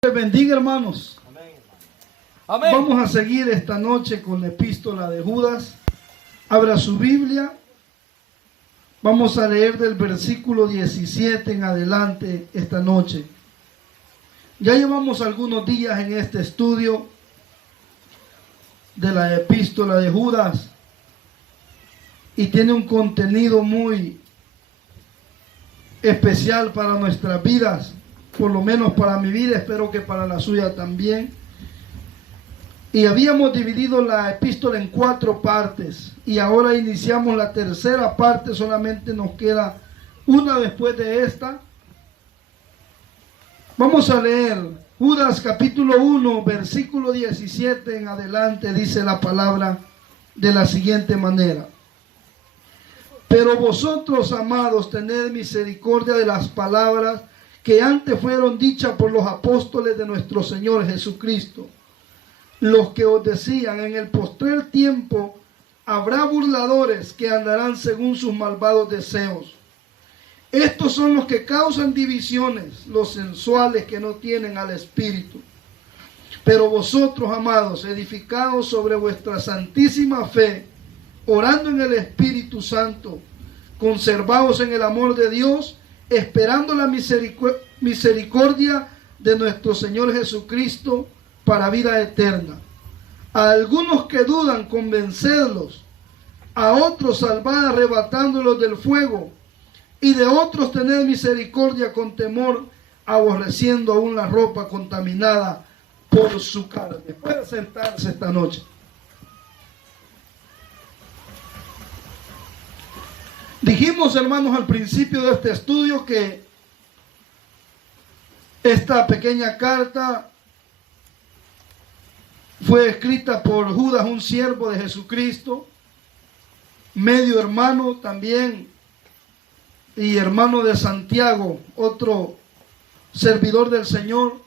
Les bendiga, hermanos. Amén. Vamos a seguir esta noche con la epístola de Judas. Abra su Biblia. Vamos a leer del versículo 17 en adelante esta noche. Ya llevamos algunos días en este estudio de la epístola de Judas y tiene un contenido muy especial para nuestras vidas. Por lo menos para mi vida, espero que para la suya también. Y habíamos dividido la epístola en 4 partes y ahora iniciamos la tercera parte, solamente nos queda una después de esta. Vamos a leer Judas capítulo 1, versículo 17 en adelante, dice la palabra de la siguiente manera. Pero vosotros, amados, tened misericordia de las palabras que antes fueron dichas por los apóstoles de nuestro Señor Jesucristo, los que os decían: en el postrer tiempo habrá burladores que andarán según sus malvados deseos. Estos son los que causan divisiones, los sensuales que no tienen al Espíritu. Pero vosotros, amados, edificados sobre vuestra santísima fe, orando en el Espíritu Santo, conservaos en el amor de Dios, esperando la misericordia de nuestro Señor Jesucristo para vida eterna. A algunos que dudan, convencedlos; a otros salvad, arrebatándolos del fuego; y de otros tened misericordia con temor, aborreciendo aún la ropa contaminada por su carne. Puede sentarse esta noche. Dijimos, hermanos, al principio de este estudio que esta pequeña carta fue escrita por Judas, un siervo de Jesucristo, medio hermano también, y hermano de Santiago, otro servidor del Señor.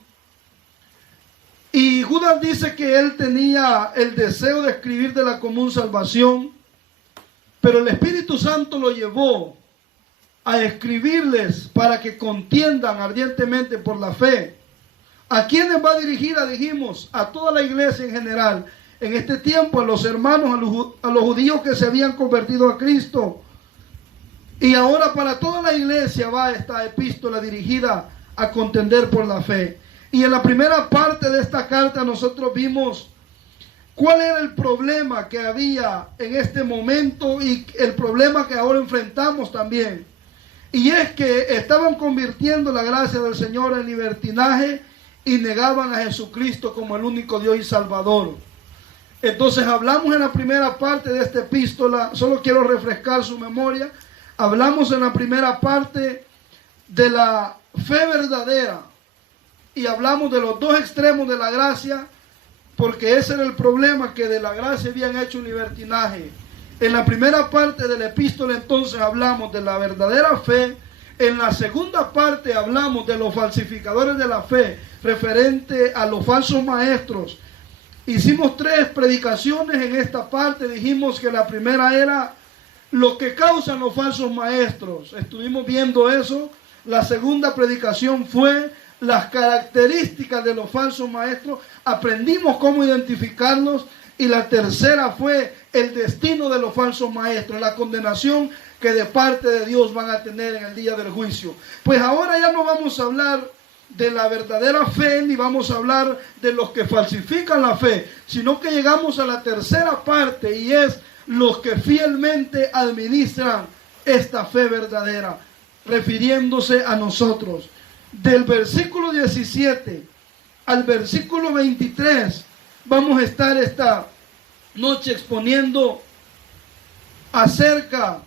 Y Judas dice que él tenía el deseo de escribir de la común salvación, pero el Espíritu Santo lo llevó a escribirles para que contiendan ardientemente por la fe. ¿A quiénes va dirigida? Dijimos, a toda la iglesia en general. En este tiempo, a los hermanos, a los judíos que se habían convertido a Cristo. Y ahora para toda la iglesia va esta epístola dirigida a contender por la fe. Y en la primera parte de esta carta nosotros vimos cuál era el problema que había en este momento y el problema que ahora enfrentamos también. Y es que estaban convirtiendo la gracia del Señor en libertinaje y negaban a Jesucristo como el único Dios y Salvador. Entonces hablamos en la primera parte de esta epístola, solo quiero refrescar su memoria, hablamos en la primera parte de la fe verdadera y hablamos de los dos extremos de la gracia, porque ese era el problema, que de la gracia habían hecho un libertinaje. En la primera parte de la epístola entonces hablamos de la verdadera fe. En la segunda parte hablamos de los falsificadores de la fe, referente a los falsos maestros. Hicimos 3 predicaciones en esta parte. Dijimos que la primera era lo que causan los falsos maestros. Estuvimos viendo eso. La segunda predicación fue las características de los falsos maestros, aprendimos cómo identificarlos, y la tercera fue el destino de los falsos maestros, la condenación que de parte de Dios van a tener en el día del juicio. Pues ahora ya no vamos a hablar de la verdadera fe, ni vamos a hablar de los que falsifican la fe, sino que llegamos a la tercera parte, y es los que fielmente administran esta fe verdadera, refiriéndose a nosotros. Del versículo 17 al versículo 23 vamos a estar esta noche exponiendo acerca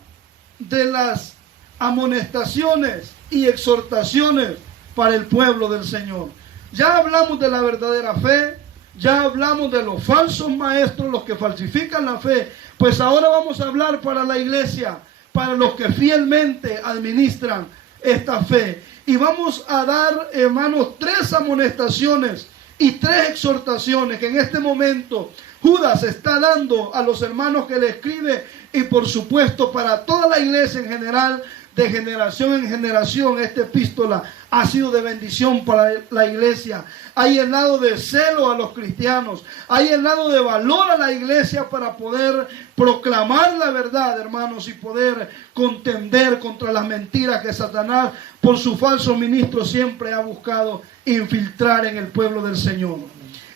de las amonestaciones y exhortaciones para el pueblo del Señor. Ya hablamos de la verdadera fe, ya hablamos de los falsos maestros, los que falsifican la fe. Pues ahora vamos a hablar para la iglesia, para los que fielmente administran esta fe. Y vamos a dar, hermanos, 3 amonestaciones y 3 exhortaciones que en este momento Judas está dando a los hermanos que le escribe, y por supuesto para toda la iglesia en general, de generación en generación esta epístola ha sido de bendición para la iglesia. Ha llenado de celo a los cristianos. Ha llenado de valor a la iglesia para poder proclamar la verdad, hermanos, y poder contender contra las mentiras que Satanás, por su falso ministro, siempre ha buscado infiltrar en el pueblo del Señor.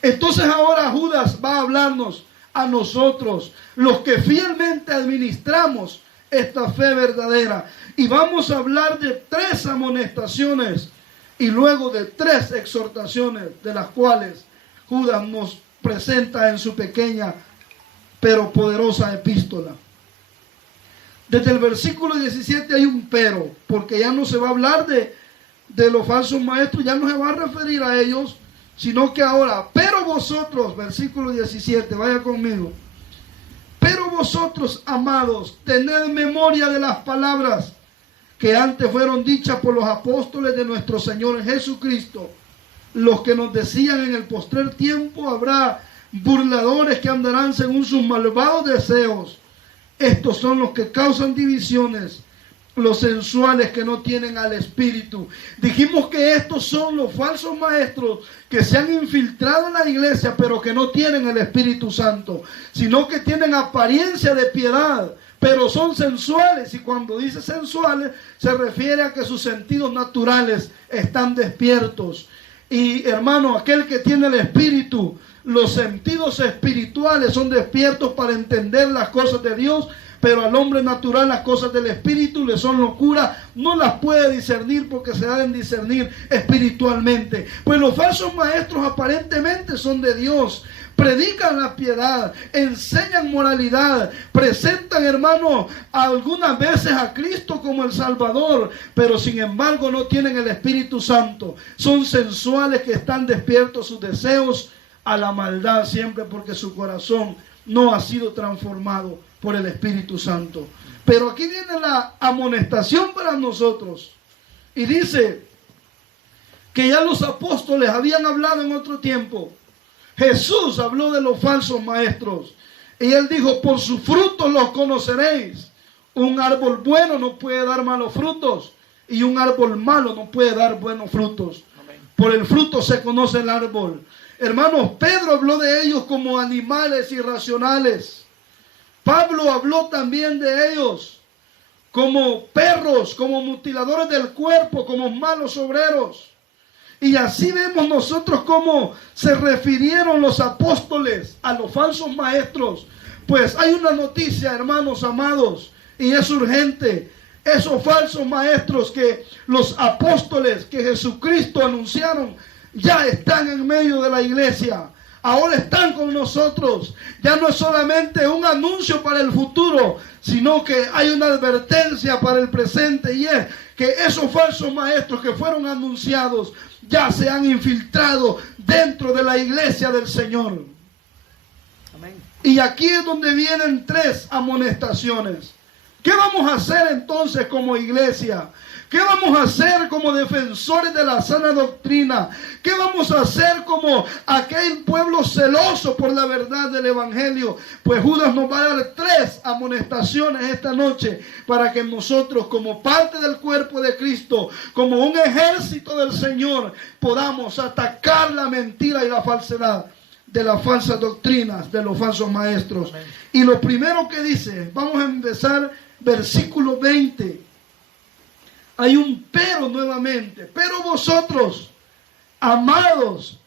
Entonces ahora Judas va a hablarnos a nosotros, los que fielmente administramos esta fe verdadera, y vamos a hablar de 3 amonestaciones y luego de 3 exhortaciones, de las cuales Judas nos presenta en su pequeña pero poderosa epístola. Desde el versículo 17 hay un pero, porque ya no se va a hablar de los falsos maestros, ya no se va a referir a ellos, sino que ahora, pero vosotros, versículo 17, vaya conmigo. Pero vosotros, amados, tened memoria de las palabras que antes fueron dichas por los apóstoles de nuestro Señor Jesucristo, los que nos decían: en el postrer tiempo habrá burladores que andarán según sus malvados deseos. Estos son los que causan divisiones, los sensuales que no tienen al Espíritu. Dijimos que estos son los falsos maestros que se han infiltrado en la iglesia, pero que no tienen el Espíritu Santo, sino que tienen apariencia de piedad, pero son sensuales. Y cuando dice sensuales, se refiere a que sus sentidos naturales están despiertos. Y hermano, aquel que tiene el Espíritu, los sentidos espirituales son despiertos para entender las cosas de Dios. Pero al hombre natural las cosas del Espíritu le son locura, no las puede discernir porque se deben discernir espiritualmente. Pues los falsos maestros aparentemente son de Dios, predican la piedad, enseñan moralidad, presentan, hermano, algunas veces a Cristo como el Salvador, pero sin embargo no tienen el Espíritu Santo. Son sensuales que están despiertos sus deseos a la maldad siempre, porque su corazón no ha sido transformado por el Espíritu Santo. Pero aquí viene la amonestación para nosotros. Y dice que ya los apóstoles habían hablado en otro tiempo. Jesús habló de los falsos maestros. Y él dijo: por sus frutos los conoceréis. Un árbol bueno no puede dar malos frutos, y un árbol malo no puede dar buenos frutos. Amén. Por el fruto se conoce el árbol. Hermanos, Pedro habló de ellos como animales irracionales. Pablo habló también de ellos como perros, como mutiladores del cuerpo, como malos obreros. Y así vemos nosotros cómo se refirieron los apóstoles a los falsos maestros. Pues hay una noticia, hermanos amados, y es urgente. Esos falsos maestros que los apóstoles que Jesucristo anunciaron ya están en medio de la iglesia. Ahora están con nosotros. Ya no es solamente un anuncio para el futuro, sino que hay una advertencia para el presente, y es que esos falsos maestros que fueron anunciados ya se han infiltrado dentro de la iglesia del Señor. Amén. Y aquí es donde vienen 3 amonestaciones. ¿Qué vamos a hacer entonces como iglesia? ¿Qué vamos a hacer como defensores de la sana doctrina? ¿Qué vamos a hacer como aquel pueblo celoso por la verdad del Evangelio? Pues Judas nos va a dar 3 amonestaciones esta noche para que nosotros, como parte del cuerpo de Cristo, como un ejército del Señor, podamos atacar la mentira y la falsedad de las falsas doctrinas, de los falsos maestros. Amén. Y lo primero que dice, vamos a empezar versículo 20. Hay un pero nuevamente. Pero vosotros, amados,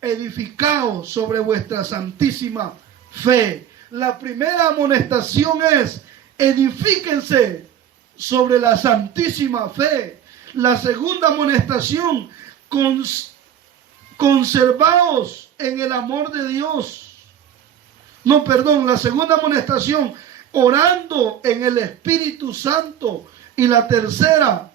edificaos sobre vuestra santísima fe. La primera amonestación es: edifíquense sobre la santísima fe. La segunda amonestación: conservaos en el amor de Dios. La segunda amonestación: orando en el Espíritu Santo. Y la tercera: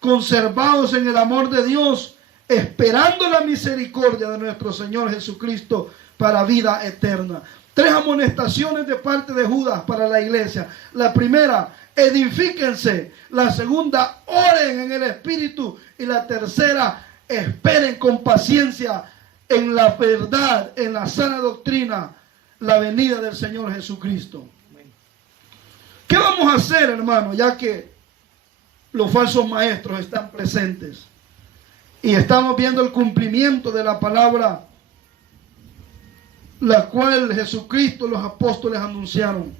conservados en el amor de Dios, esperando la misericordia de nuestro Señor Jesucristo para vida eterna. 3 amonestaciones de parte de Judas para la iglesia. La primera: edifíquense. La segunda: oren en el Espíritu. Y la tercera: esperen con paciencia en la verdad, en la sana doctrina, la venida del Señor Jesucristo. ¿Qué vamos a hacer, hermano? Ya que los falsos maestros están presentes. Y estamos viendo el cumplimiento de la palabra, la cual Jesucristo, los apóstoles anunciaron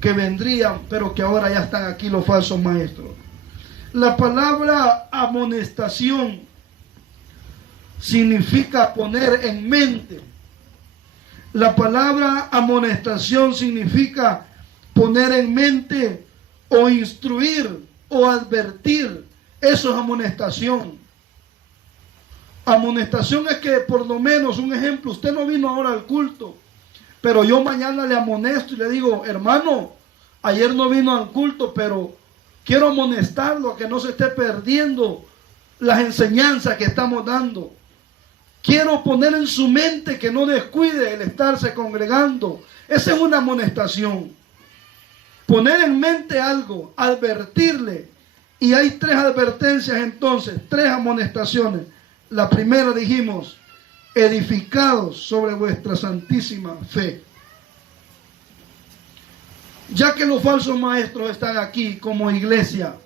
que vendrían, pero que ahora ya están aquí los falsos maestros. La palabra amonestación significa poner en mente. La palabra amonestación significa poner en mente o instruir o advertir. Eso es amonestación. Amonestación es que, por lo menos, un ejemplo, usted no vino ahora al culto, pero yo mañana le amonesto y le digo, hermano, ayer no vino al culto, pero quiero amonestarlo a que no se esté perdiendo las enseñanzas que estamos dando. Quiero poner en su mente que no descuide el estarse congregando. Esa es una amonestación. Poner en mente algo, advertirle. Y hay 3 advertencias entonces, 3 amonestaciones. La primera dijimos, edificados sobre vuestra santísima fe. Ya que los falsos maestros están aquí como iglesia,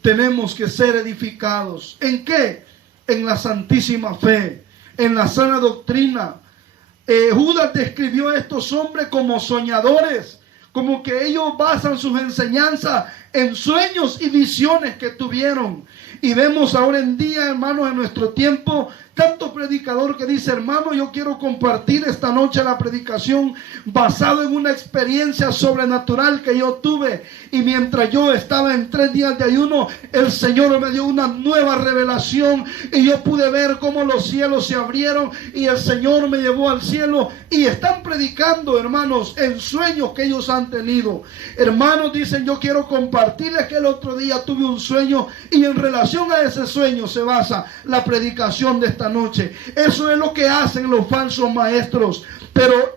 tenemos que ser edificados. ¿En qué? En la santísima fe, en la sana doctrina. Judas describió a estos hombres como soñadores, como que ellos basan sus enseñanzas en sueños y visiones que tuvieron. Y vemos ahora en día, hermanos, en nuestro tiempo, tanto predicador que dice, hermano, yo quiero compartir esta noche la predicación basado en una experiencia sobrenatural que yo tuve. Y mientras yo estaba en 3 días de ayuno, el Señor me dio una nueva revelación y yo pude ver cómo los cielos se abrieron y el Señor me llevó al cielo. Y están predicando, hermanos, en sueños que ellos han tenido. Hermanos, dicen, yo quiero compartirles que el otro día tuve un sueño y en relación a ese sueño se basa la predicación de esta noche. Eso es lo que hacen los falsos maestros. Pero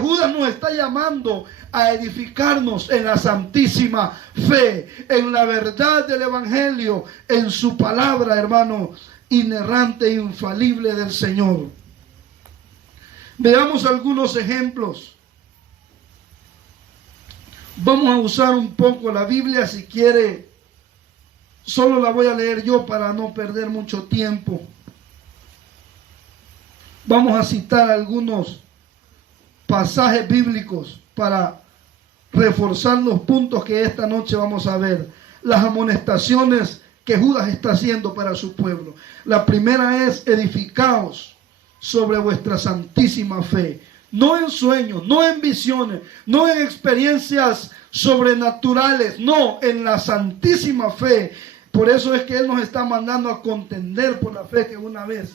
Judas nos está llamando a edificarnos en la santísima fe, en la verdad del evangelio, en su palabra, hermano, inerrante e infalible del Señor. Veamos algunos ejemplos. Vamos a usar un poco la Biblia, si quiere, solo la voy a leer yo para no perder mucho tiempo. Vamos a citar algunos pasajes bíblicos para reforzar los puntos que esta noche vamos a ver. Las amonestaciones que Judas está haciendo para su pueblo. La primera es: edificaos sobre vuestra santísima fe. No en sueños, no en visiones, no en experiencias sobrenaturales, no, en la santísima fe. Por eso es que Él nos está mandando a contender por la fe que una vez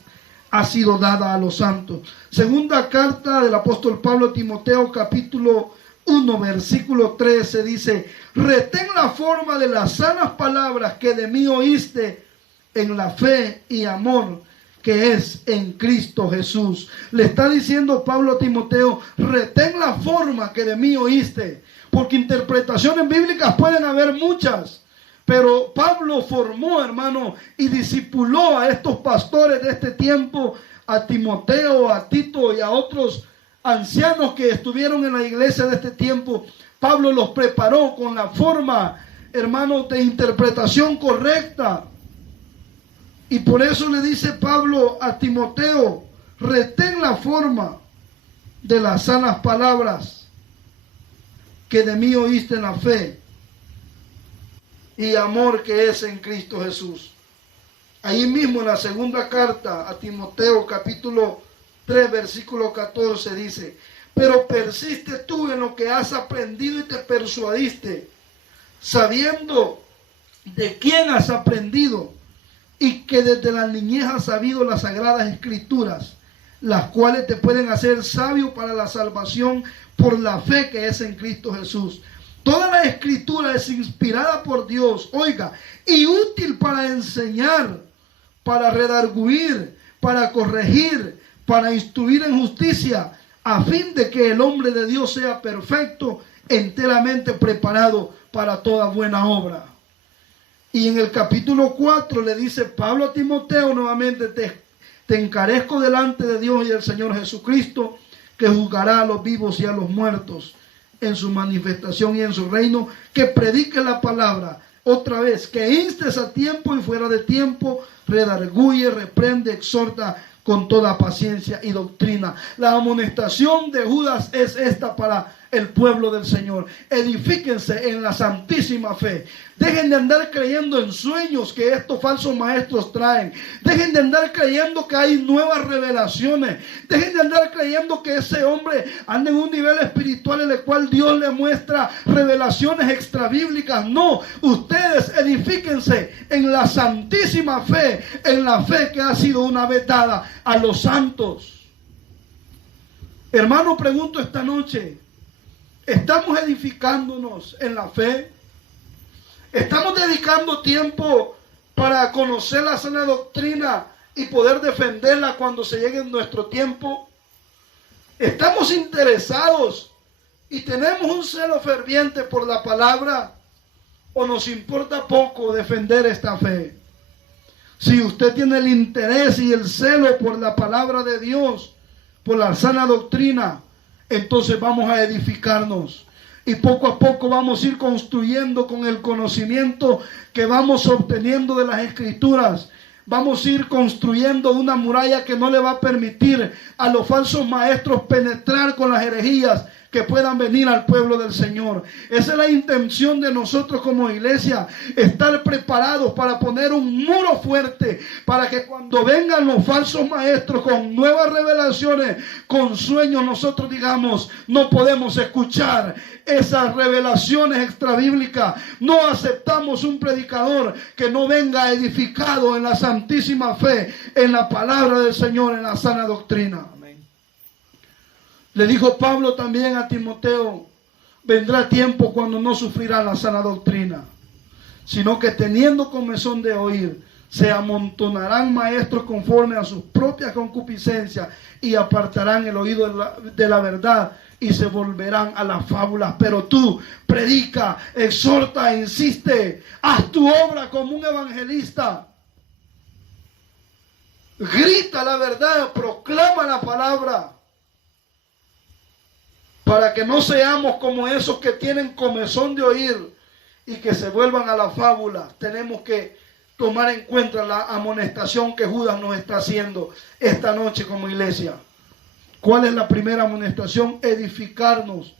ha sido dada a los santos. Segunda carta del apóstol Pablo a Timoteo, capítulo 1, versículo 13, dice: retén la forma de las sanas palabras que de mí oíste en la fe y amor que es en Cristo Jesús. Le está diciendo Pablo a Timoteo: retén la forma que de mí oíste, porque interpretaciones bíblicas pueden haber muchas, pero Pablo formó, hermano, y discipuló a estos pastores de este tiempo, a Timoteo, a Tito y a otros ancianos que estuvieron en la iglesia de este tiempo. Pablo los preparó con la forma, hermano, de interpretación correcta. Y por eso le dice Pablo a Timoteo: retén la forma de las sanas palabras que de mí oíste en la fe y amor que es en Cristo Jesús. Ahí mismo en la segunda carta a Timoteo, capítulo 3, versículo 14, dice: pero persiste tú en lo que has aprendido y te persuadiste, sabiendo de quién has aprendido, y que desde la niñez has sabido las sagradas escrituras, las cuales te pueden hacer sabio para la salvación por la fe que es en Cristo Jesús. Toda la escritura es inspirada por Dios, oiga, y útil para enseñar, para redarguir, para corregir, para instruir en justicia, a fin de que el hombre de Dios sea perfecto, enteramente preparado para toda buena obra. Y en el capítulo 4 le dice Pablo a Timoteo nuevamente: te encarezco delante de Dios y del Señor Jesucristo, que juzgará a los vivos y a los muertos en su manifestación y en su reino, que predique la palabra. otra vez, que instes a tiempo y fuera de tiempo, redarguye, reprende, exhorta con toda paciencia y doctrina. La amonestación de Judas es esta para el pueblo del Señor. Edifíquense en la santísima fe. Dejen de andar creyendo en sueños que estos falsos maestros traen. Dejen de andar creyendo que hay nuevas revelaciones. Dejen de andar creyendo que ese hombre anda en un nivel espiritual en el cual Dios le muestra revelaciones extrabíblicas. No, ustedes edifíquense en la santísima fe, en la fe que ha sido una vez dada a los santos. Hermano, pregunto esta noche, ¿estamos edificándonos en la fe? ¿Estamos dedicando tiempo para conocer la sana doctrina y poder defenderla cuando se llegue nuestro tiempo? ¿Estamos interesados y tenemos un celo ferviente por la palabra? ¿O nos importa poco defender esta fe? Si usted tiene el interés y el celo por la palabra de Dios, por la sana doctrina, entonces vamos a edificarnos. Y poco a poco vamos a ir construyendo con el conocimiento que vamos obteniendo de las Escrituras. Vamos a ir construyendo una muralla que no le va a permitir a los falsos maestros penetrar con las herejías que puedan venir al pueblo del Señor. Esa es la intención de nosotros como iglesia, estar preparados para poner un muro fuerte, para que cuando vengan los falsos maestros con nuevas revelaciones, con sueños, nosotros digamos, no podemos escuchar esas revelaciones extrabíblicas. No aceptamos un predicador que no venga edificado en la santísima fe, en la palabra del Señor, en la sana doctrina. Le dijo Pablo también a Timoteo, vendrá tiempo cuando no sufrirá la sana doctrina, sino que teniendo comezón de oír, se amontonarán maestros conforme a sus propias concupiscencias y apartarán el oído de la verdad y se volverán a las fábulas. Pero tú predica, exhorta, insiste, haz tu obra como un evangelista. Grita la verdad, proclama la palabra. Para que no seamos como esos que tienen comezón de oír y que se vuelvan a la fábula. Tenemos que tomar en cuenta la amonestación que Judas nos está haciendo esta noche como iglesia. ¿Cuál es la primera amonestación? Edificarnos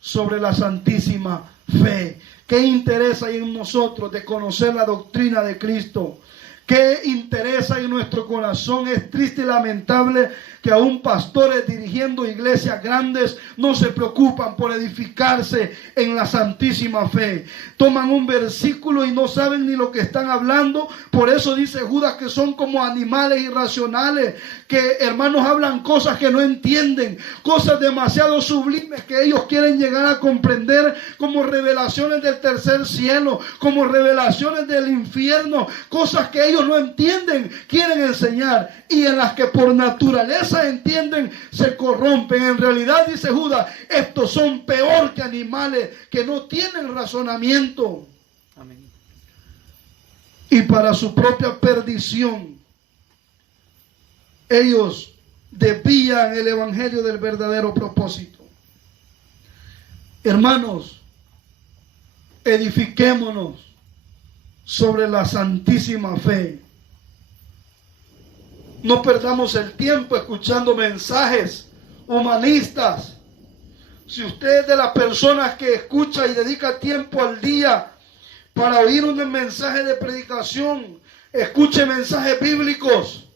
sobre la santísima fe. ¿Qué interés hay en nosotros de conocer la doctrina de Cristo? ¿Qué interés hay en nuestro corazón? Es triste y lamentable que aún pastores dirigiendo iglesias grandes no se preocupan por edificarse en la santísima fe. Toman un versículo y no saben ni lo que están hablando. Por eso dice Judas que son como animales irracionales, que hermanos hablan cosas que no entienden, cosas demasiado sublimes que ellos quieren llegar a comprender como revelaciones del tercer cielo, como revelaciones del infierno, cosas que ellos no entienden, quieren enseñar, y en las que por naturaleza entienden, se corrompen. En realidad, dice Judas, estos son peor que animales que no tienen razonamiento. Amén. Y para su propia perdición, ellos desvían el evangelio del verdadero propósito. Hermanos, edifiquémonos sobre la santísima fe. No perdamos el tiempo escuchando mensajes humanistas. Si usted es de las personas que escucha y dedica tiempo al día para oír un mensaje de predicación, escuche mensajes bíblicos.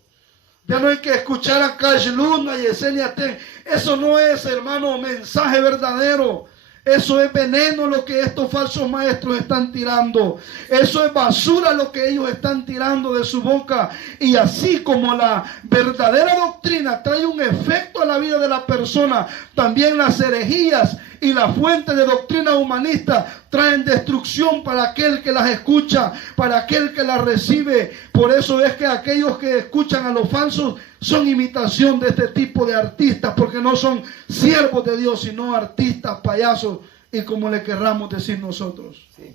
Ya no hay que escuchar a Cash Luna y Yesenia Ten. Eso no es, hermano, mensaje verdadero. Eso es veneno lo que estos falsos maestros están tirando. Eso es basura lo que ellos están tirando de su boca. Y así como la verdadera doctrina trae un efecto a la vida de la persona, también las herejías y la fuente de doctrina humanista traen destrucción para aquel que las escucha, para aquel que las recibe. Por eso es que aquellos que escuchan a los falsos son imitación de este tipo de artistas, porque no son siervos de Dios, sino artistas, payasos, y como le querramos decir nosotros. Sí.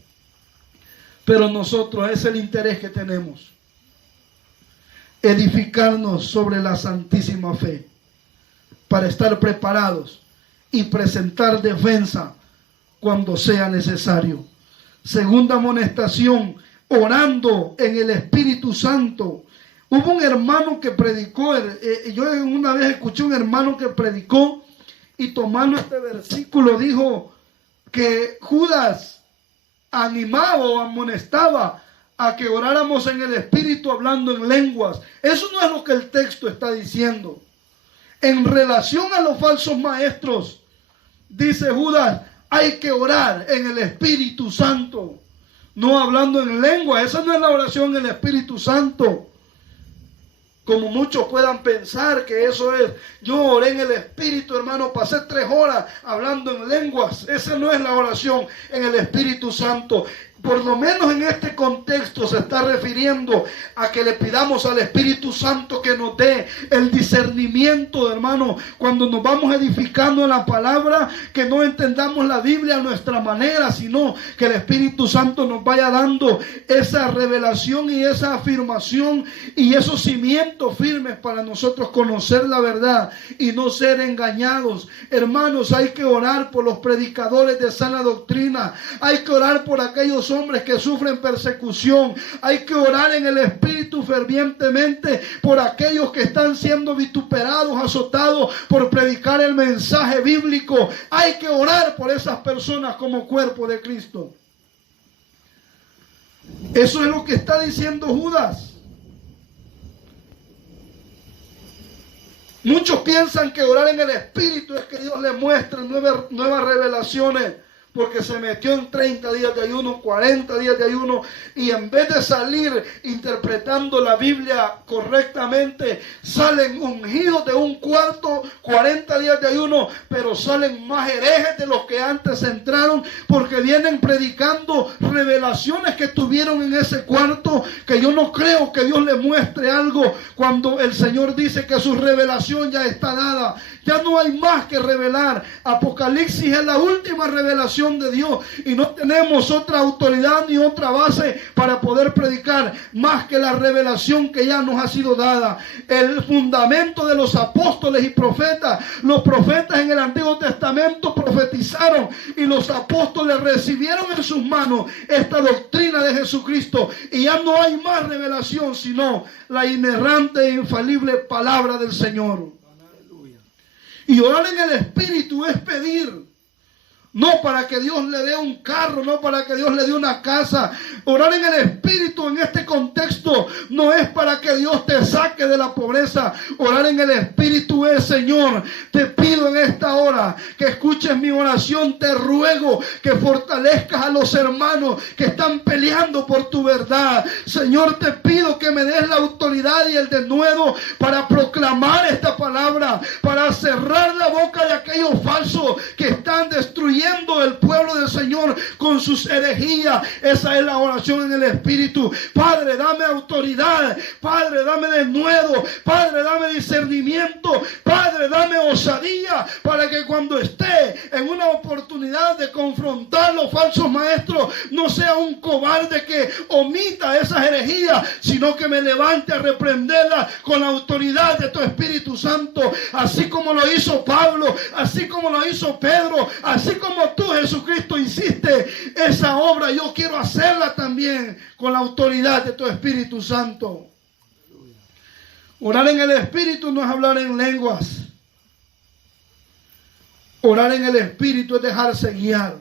Pero nosotros, es el interés que tenemos: edificarnos sobre la santísima fe, para estar preparados y presentar defensa cuando sea necesario. Segunda amonestación, orando en el Espíritu Santo. Hubo un hermano que predicó, yo una vez escuché un hermano que predicó y tomando este versículo dijo que Judas animaba o amonestaba a que oráramos en el Espíritu hablando en lenguas. Eso no es lo que el texto está diciendo. En relación a los falsos maestros, dice Judas, hay que orar en el Espíritu Santo, no hablando en lengua. Esa no es la oración en el Espíritu Santo, como muchos puedan pensar que eso es. Yo oré en el Espíritu, hermano, pasé 3 horas hablando en lenguas. Esa no es la oración en el Espíritu Santo. Por lo menos en este contexto se está refiriendo a que le pidamos al Espíritu Santo que nos dé el discernimiento, hermano, cuando nos vamos edificando en la palabra, que no entendamos la Biblia a nuestra manera, sino que el Espíritu Santo nos vaya dando esa revelación y esa afirmación y esos cimientos firmes para nosotros conocer la verdad y no ser engañados. Hermanos, hay que orar por los predicadores de sana doctrina, hay que orar por aquellos hombres que sufren persecución, hay que orar en el Espíritu fervientemente por aquellos que están siendo vituperados, azotados por predicar el mensaje bíblico. Hay que orar por esas personas como cuerpo de Cristo. Eso es lo que está diciendo Judas. Muchos piensan que orar en el Espíritu es que Dios le muestre nuevas revelaciones, porque se metió en 30 días de ayuno, 40 días de ayuno, y en vez de salir interpretando la Biblia correctamente, salen ungidos de un cuarto, 40 días de ayuno, pero salen más herejes de los que antes entraron, porque vienen predicando revelaciones que tuvieron en ese cuarto, que yo no creo que Dios le muestre algo cuando el Señor dice que su revelación ya está dada. Ya no hay más que revelar. Apocalipsis es la última revelación de Dios y no tenemos otra autoridad ni otra base para poder predicar más que la revelación que ya nos ha sido dada. El fundamento de los apóstoles y profetas. Los profetas en el Antiguo Testamento profetizaron y los apóstoles recibieron en sus manos esta doctrina de Jesucristo, y ya no hay más revelación sino la inerrante e infalible palabra del Señor. Y orar en el Espíritu es pedir, no para que Dios le dé un carro, no para que Dios le dé una casa. Orar en el Espíritu en este contexto no es para que Dios te saque de la pobreza. Orar en el Espíritu es: Señor, te pido en esta hora que escuches mi oración. Te ruego que fortalezcas a los hermanos que están peleando por tu verdad. Señor, te pido que me des la autoridad y el denuedo para proclamar esta palabra, para cerrar la boca de aquellos falsos que están destruyendo el pueblo del Señor con sus herejías. Esa es la oración en el Espíritu. Padre, dame autoridad. Padre, dame denuedo. Padre, dame discernimiento. Padre, dame osadía para que cuando esté en una oportunidad de confrontar los falsos maestros, no sea un cobarde que omita esas herejías, sino que me levante a reprenderlas con la autoridad de tu Espíritu Santo, así como lo hizo Pablo, así como lo hizo Pedro, así como tú, Jesucristo, hiciste esa obra. Yo quiero hacerla también con la autoridad de tu Espíritu Santo. Orar en el Espíritu no es hablar en lenguas. Orar en el Espíritu es dejarse guiar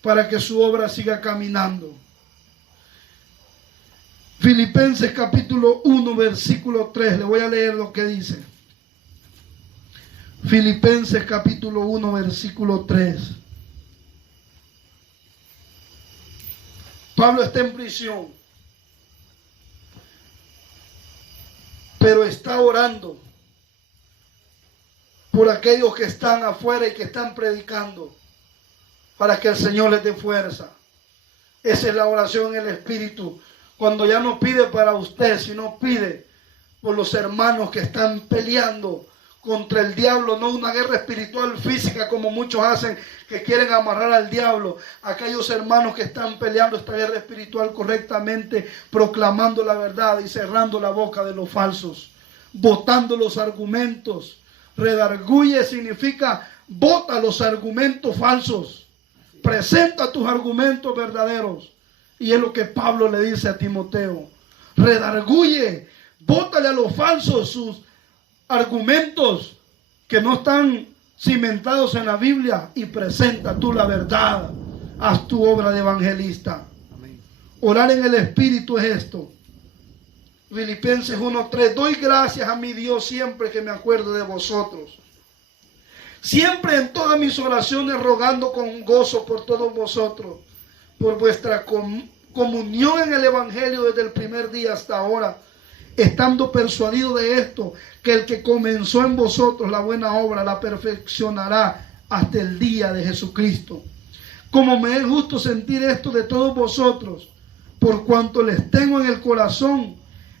para que su obra siga caminando. Filipenses capítulo 1 versículo 3. Le voy a leer lo que dice. Filipenses capítulo 1 versículo 3. Pablo está en prisión, pero está orando por aquellos que están afuera y que están predicando, para que el Señor les dé fuerza. Esa es la oración en el Espíritu, cuando ya no pide para usted, sino pide por los hermanos que están peleando contra el diablo. No una guerra espiritual física como muchos hacen, que quieren amarrar al diablo. Aquellos hermanos que están peleando esta guerra espiritual correctamente, proclamando la verdad y cerrando la boca de los falsos, botando los argumentos. Redarguye significa bota los argumentos falsos. presenta tus argumentos verdaderos. Y es lo que Pablo le dice a Timoteo. Redarguye, bótale a los falsos sus argumentos que no están cimentados en la Biblia y presenta tú la verdad. Haz tu obra de evangelista. Amén. Orar en el Espíritu es esto. Filipenses 1:3. Doy gracias a mi Dios siempre que me acuerdo de vosotros. Siempre en todas mis oraciones rogando con gozo por todos vosotros, por vuestra comunión en el Evangelio desde el primer día hasta ahora, estando persuadido de esto, que el que comenzó en vosotros la buena obra la perfeccionará hasta el día de Jesucristo. Como me es justo sentir esto de todos vosotros, por cuanto les tengo en el corazón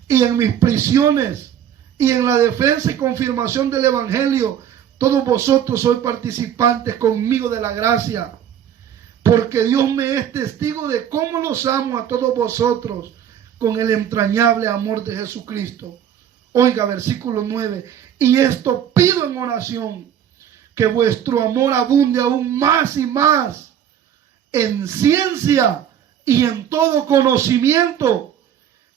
y en mis prisiones y en la defensa y confirmación del Evangelio, todos vosotros sois participantes conmigo de la gracia, porque Dios me es testigo de cómo los amo a todos vosotros con el entrañable amor de Jesucristo. Oiga, versículo 9. Y esto pido en oración, que vuestro amor abunde aún más y más en ciencia y en todo conocimiento,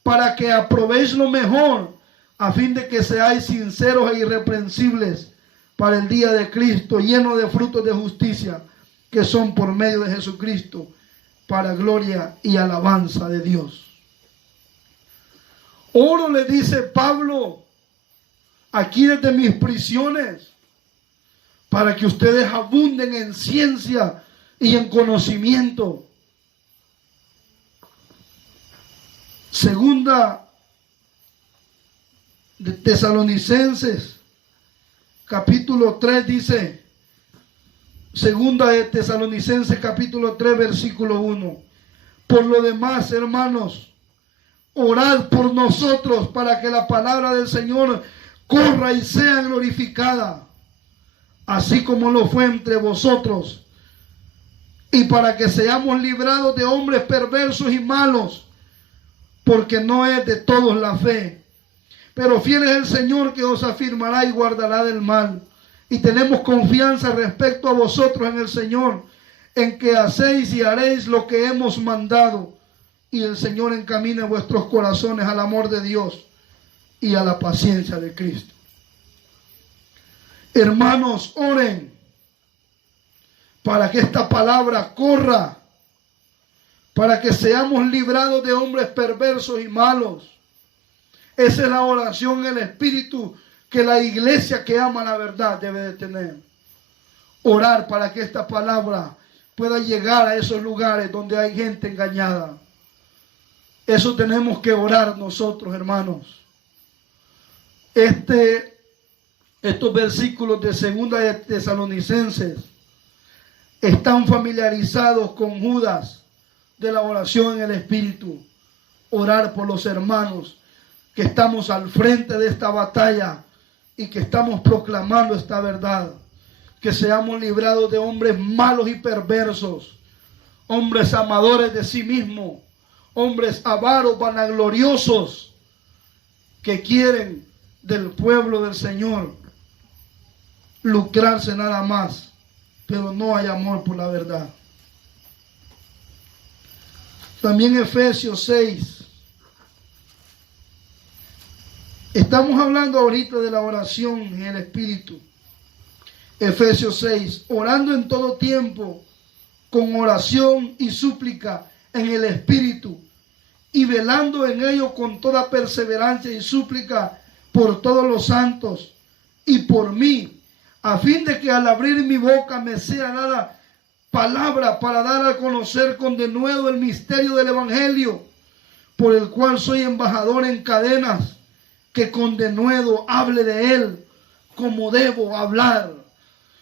para que aprobéis lo mejor, a fin de que seáis sinceros e irreprensibles para el día de Cristo, lleno de frutos de justicia, que son por medio de Jesucristo, para gloria y alabanza de Dios. Oro, le dice Pablo, aquí desde mis prisiones, para que ustedes abunden en ciencia y en conocimiento. Segunda de Tesalonicenses, capítulo 3 dice, segunda de Tesalonicenses, capítulo 3, versículo 1. Por lo demás, hermanos, orad por nosotros para que la palabra del Señor corra y sea glorificada, así como lo fue entre vosotros, y para que seamos librados de hombres perversos y malos, porque no es de todos la fe. Pero fiel es el Señor, que os afirmará y guardará del mal. Y tenemos confianza respecto a vosotros en el Señor, en que hacéis y haréis lo que hemos mandado. Y el Señor encamine vuestros corazones al amor de Dios y a la paciencia de Cristo. Hermanos, oren para que esta palabra corra, para que seamos librados de hombres perversos y malos. Esa es la oración en el Espíritu que la iglesia que ama la verdad debe de tener. Orar para que esta palabra pueda llegar a esos lugares donde hay gente engañada. Eso tenemos que orar nosotros, hermanos. Estos versículos de segunda de Tesalonicenses están familiarizados con Judas de la oración en el Espíritu. Orar por los hermanos que estamos al frente de esta batalla y que estamos proclamando esta verdad. Que seamos librados de hombres malos y perversos, hombres amadores de sí mismos, hombres avaros, vanagloriosos, que quieren del pueblo del Señor lucrarse nada más, pero no hay amor por la verdad. También Efesios 6. Estamos hablando ahorita de la oración en el Espíritu. Efesios 6. Orando en todo tiempo, con oración y súplica en el Espíritu, y velando en ello con toda perseverancia y súplica por todos los santos y por mí, a fin de que al abrir mi boca me sea dada palabra para dar a conocer con denuedo el misterio del Evangelio, por el cual soy embajador en cadenas, que con denuedo hable de él como debo hablar.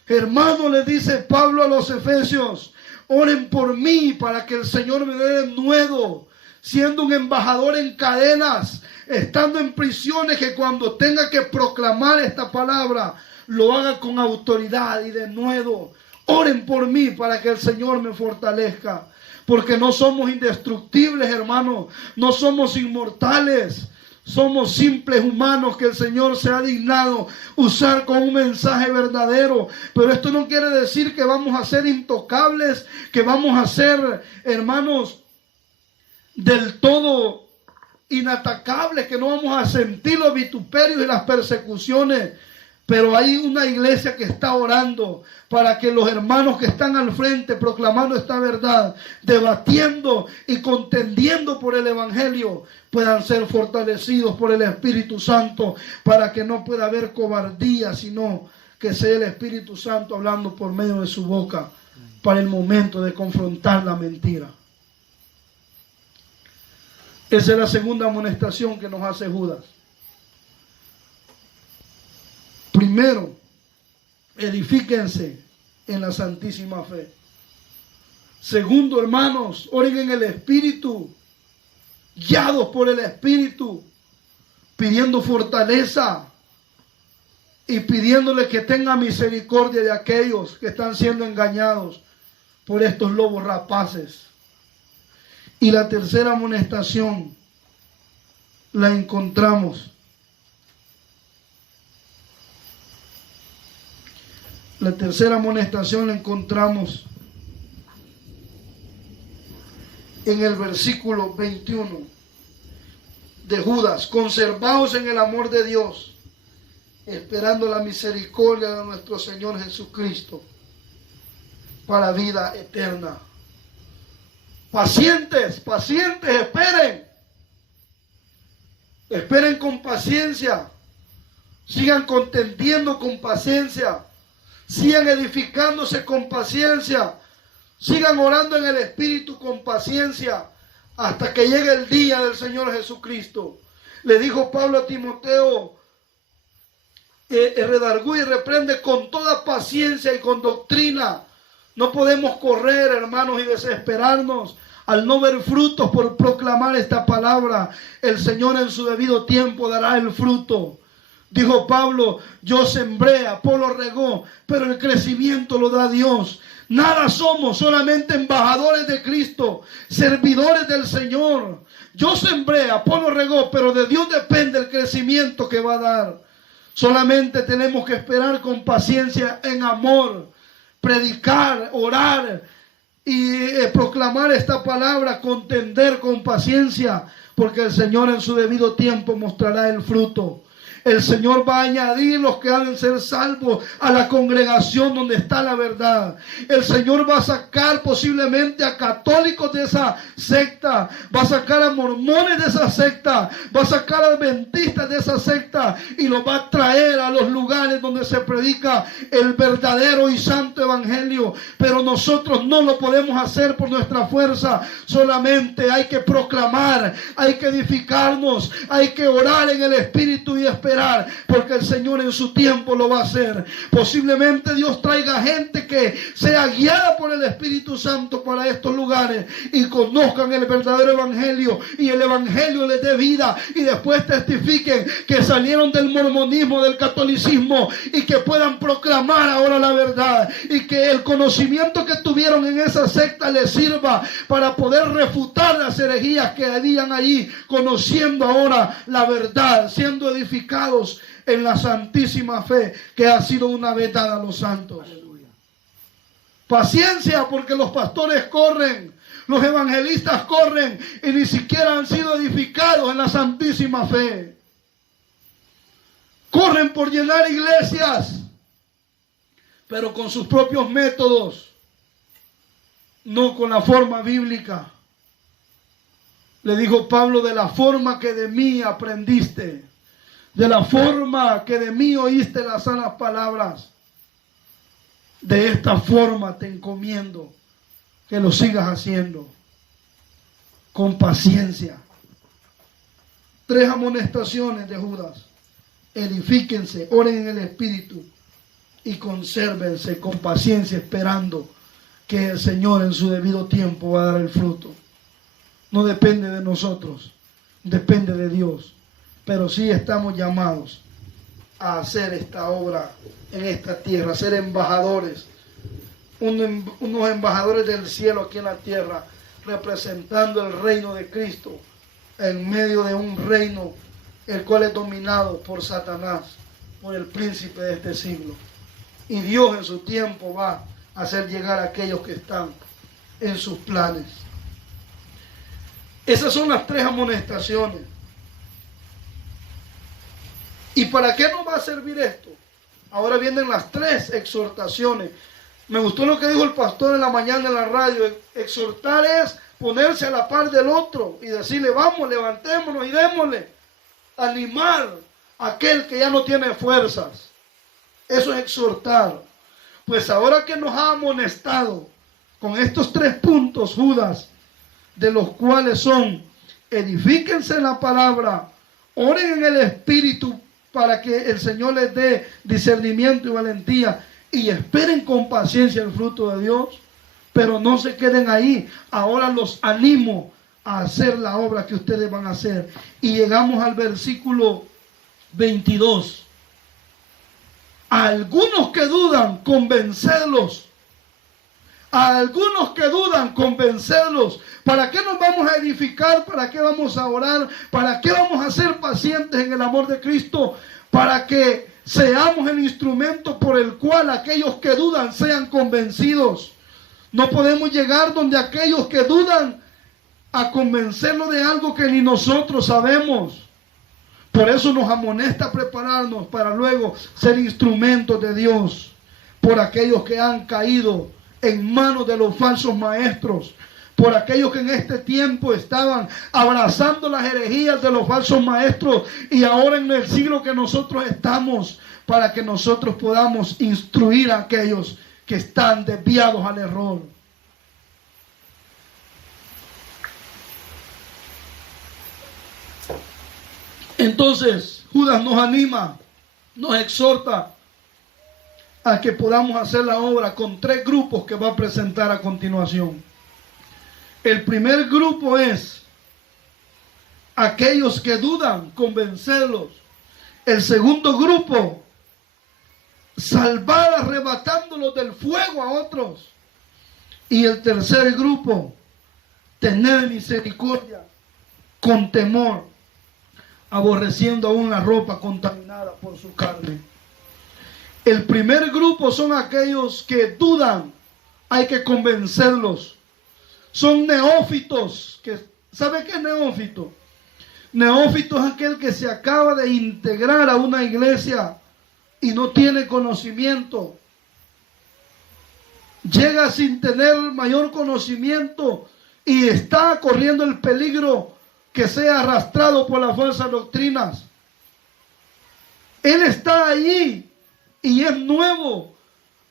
Hermano, le dice Pablo a los efesios, oren por mí para que el Señor me dé denuedo, siendo un embajador en cadenas, estando en prisiones, que cuando tenga que proclamar esta palabra, lo haga con autoridad y denuedo. Oren por mí para que el Señor me fortalezca, porque no somos indestructibles, hermanos, no somos inmortales. Somos simples humanos que el Señor se ha dignado usar con un mensaje verdadero. Pero esto no quiere decir que vamos a ser intocables, que vamos a ser, hermanos, del todo inatacables, que no vamos a sentir los vituperios y las persecuciones. Pero hay una iglesia que está orando para que los hermanos que están al frente proclamando esta verdad, debatiendo y contendiendo por el evangelio, puedan ser fortalecidos por el Espíritu Santo, para que no pueda haber cobardía, sino que sea el Espíritu Santo hablando por medio de su boca para el momento de confrontar la mentira. Esa es la segunda amonestación que nos hace Judas. Primero, edifíquense en la santísima fe. Segundo, hermanos, oren en el Espíritu, guiados por el Espíritu, pidiendo fortaleza y pidiéndole que tenga misericordia de aquellos que están siendo engañados por estos lobos rapaces. Y la tercera amonestación la encontramos en el versículo 21 de Judas. Conservaos en el amor de Dios, esperando la misericordia de nuestro Señor Jesucristo para vida eterna. Pacientes, esperen con paciencia, sigan contendiendo con paciencia, sigan edificándose con paciencia, sigan orando en el Espíritu con paciencia, hasta que llegue el día del Señor Jesucristo. Le dijo Pablo a Timoteo, redarguye y reprende con toda paciencia y con doctrina. No podemos correr, hermanos, y desesperarnos al no ver frutos por proclamar esta palabra. El Señor en su debido tiempo dará el fruto. Dijo Pablo, yo sembré, Apolo regó, pero el crecimiento lo da Dios. Nada somos, solamente embajadores de Cristo, servidores del Señor. Yo sembré, Apolo regó, pero de Dios depende el crecimiento que va a dar. Solamente tenemos que esperar con paciencia en amor, predicar, orar y proclamar esta palabra, contender con paciencia, porque el Señor en su debido tiempo mostrará el fruto. El Señor va a añadir los que han de ser salvos a la congregación donde está la verdad. El Señor va a sacar posiblemente a católicos de esa secta, va a sacar a mormones de esa secta, va a sacar a adventistas de esa secta y los va a traer a los lugares donde se predica el verdadero y santo evangelio. Pero nosotros no lo podemos hacer por nuestra fuerza, solamente hay que proclamar, hay que edificarnos, hay que orar en el Espíritu y esperar, porque el Señor en su tiempo lo va a hacer. Posiblemente Dios traiga gente que sea guiada por el Espíritu Santo para estos lugares y conozcan el verdadero evangelio y el evangelio les dé vida, y después testifiquen que salieron del mormonismo, del catolicismo, y que puedan proclamar ahora la verdad, y que el conocimiento que tuvieron en esa secta les sirva para poder refutar las herejías que habían allí, conociendo ahora la verdad, siendo edificados en la santísima fe que ha sido una vez dada a los santos. Aleluya. Paciencia, porque los pastores corren, los evangelistas corren y ni siquiera han sido edificados en la santísima fe. Corren por llenar iglesias, pero con sus propios métodos, no con la forma bíblica. Le dijo Pablo, de la forma que de mí aprendiste, de la forma que de mí oíste las sanas palabras, de esta forma te encomiendo que lo sigas haciendo con paciencia. 3 amonestaciones de Judas: edifíquense, oren en el Espíritu y consérvense con paciencia, esperando que el Señor en su debido tiempo va a dar el fruto. No depende de nosotros, depende de Dios. Pero sí estamos llamados a hacer esta obra en esta tierra, a ser embajadores, unos embajadores del cielo aquí en la tierra, representando el reino de Cristo en medio de un reino el cual es dominado por Satanás, por el príncipe de este siglo. Y Dios en su tiempo va a hacer llegar a aquellos que están en sus planes. Esas son las 3 amonestaciones. ¿Y para qué nos va a servir esto? Ahora vienen las 3 exhortaciones. Me gustó lo que dijo el pastor en la mañana en la radio. Exhortar es ponerse a la par del otro y decirle, vamos, levantémonos y démosle. Animar a aquel que ya no tiene fuerzas. Eso es exhortar. Pues ahora que nos ha amonestado con estos 3 puntos, Judas, de los cuales son: edifíquense en la palabra, oren en el Espíritu para que el Señor les dé discernimiento y valentía, y esperen con paciencia el fruto de Dios. Pero no se queden ahí. Ahora los animo a hacer la obra que ustedes van a hacer. Y llegamos al versículo 22. A algunos que dudan, convencerlos. A algunos que dudan, convencerlos. ¿Para qué nos vamos a edificar? ¿Para qué vamos a orar? ¿Para qué vamos a ser pacientes en el amor de Cristo? Para que seamos el instrumento por el cual aquellos que dudan sean convencidos. No podemos llegar donde aquellos que dudan a convencerlos de algo que ni nosotros sabemos. Por eso nos amonesta prepararnos para luego ser instrumentos de Dios por aquellos que han caído en manos de los falsos maestros, por aquellos que en este tiempo estaban abrazando las herejías de los falsos maestros, y ahora en el siglo que nosotros estamos, para que nosotros podamos instruir a aquellos que están desviados al error. Entonces, Judas nos anima, nos exhorta a que podamos hacer la obra con 3 grupos que va a presentar a continuación. El primer grupo es aquellos que dudan, convencerlos. El segundo grupo, salvar arrebatándolos del fuego a otros. Y el tercer grupo, tener misericordia con temor, aborreciendo aún la ropa contaminada por su carne. El primer grupo son aquellos que dudan, hay que convencerlos. Son neófitos. ¿Sabe qué es neófito? Neófito es aquel que se acaba de integrar a una iglesia y no tiene conocimiento. Llega sin tener mayor conocimiento y está corriendo el peligro que sea arrastrado por las falsas doctrinas. Él está allí y es nuevo,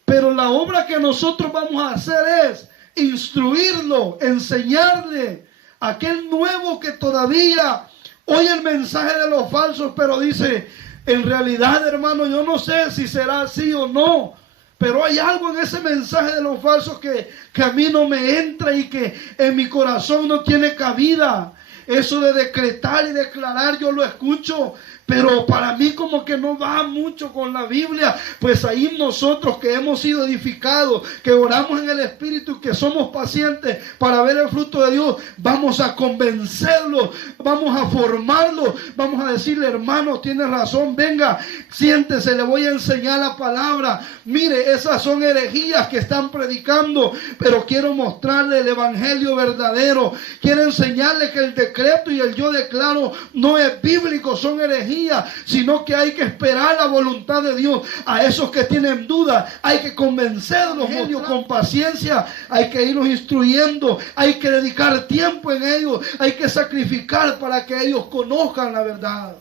pero la obra que nosotros vamos a hacer es instruirlo, enseñarle a aquel nuevo que todavía oye el mensaje de los falsos, pero dice, en realidad, hermano, yo no sé si será así o no, pero hay algo en ese mensaje de los falsos que a mí no me entra y que en mi corazón no tiene cabida. Eso de decretar y declarar yo lo escucho, pero para mí como que no va mucho con la Biblia. Pues ahí nosotros que hemos sido edificados, que oramos en el Espíritu, que somos pacientes para ver el fruto de Dios, vamos a convencerlo, vamos a formarlo, vamos a decirle, hermano, tiene razón, venga, siéntese, le voy a enseñar la palabra. Mire, esas son herejías que están predicando, pero quiero mostrarle el evangelio verdadero. Quiero enseñarle que el decreto y el yo declaro no es bíblico, son herejías, sino que hay que esperar la voluntad de Dios. A esos que tienen dudas hay que convencerlos con paciencia, hay que irlos instruyendo, hay que dedicar tiempo en ellos, hay que sacrificar para que ellos conozcan la verdad.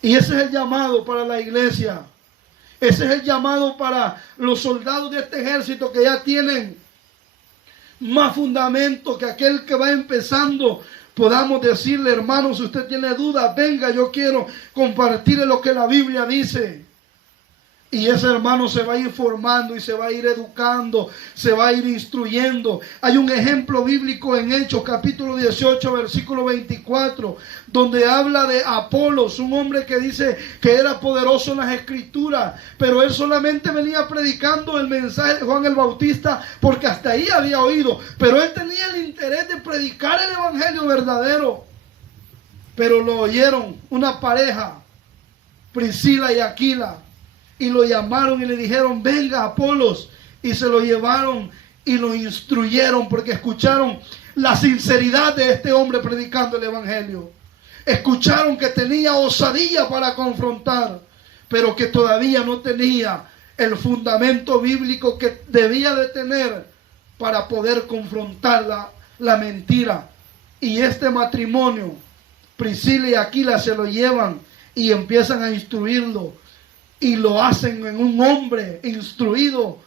Y ese es el llamado para la iglesia. Ese es el llamado para los soldados de este ejército que ya tienen más fundamento que aquel que va empezando. Podamos decirle, hermano, si usted tiene dudas, venga, yo quiero compartirle lo que la Biblia dice. Y ese hermano se va a ir formando y se va a ir educando, se va a ir instruyendo. Hay un ejemplo bíblico en Hechos capítulo 18, versículo 24, donde habla de Apolos, un hombre que dice que era poderoso en las escrituras, pero él solamente venía predicando el mensaje de Juan el Bautista porque hasta ahí había oído, pero él tenía el interés de predicar el evangelio verdadero. Pero lo oyeron una pareja, Priscila y Aquila, y lo llamaron y le dijeron, venga Apolos, y se lo llevaron y lo instruyeron porque escucharon la sinceridad de este hombre predicando el evangelio. Escucharon que tenía osadía para confrontar, pero que todavía no tenía el fundamento bíblico que debía de tener para poder confrontar la mentira. Y este matrimonio, Priscila y Aquila, se lo llevan y empiezan a instruirlo, y lo hacen en un hombre instruido,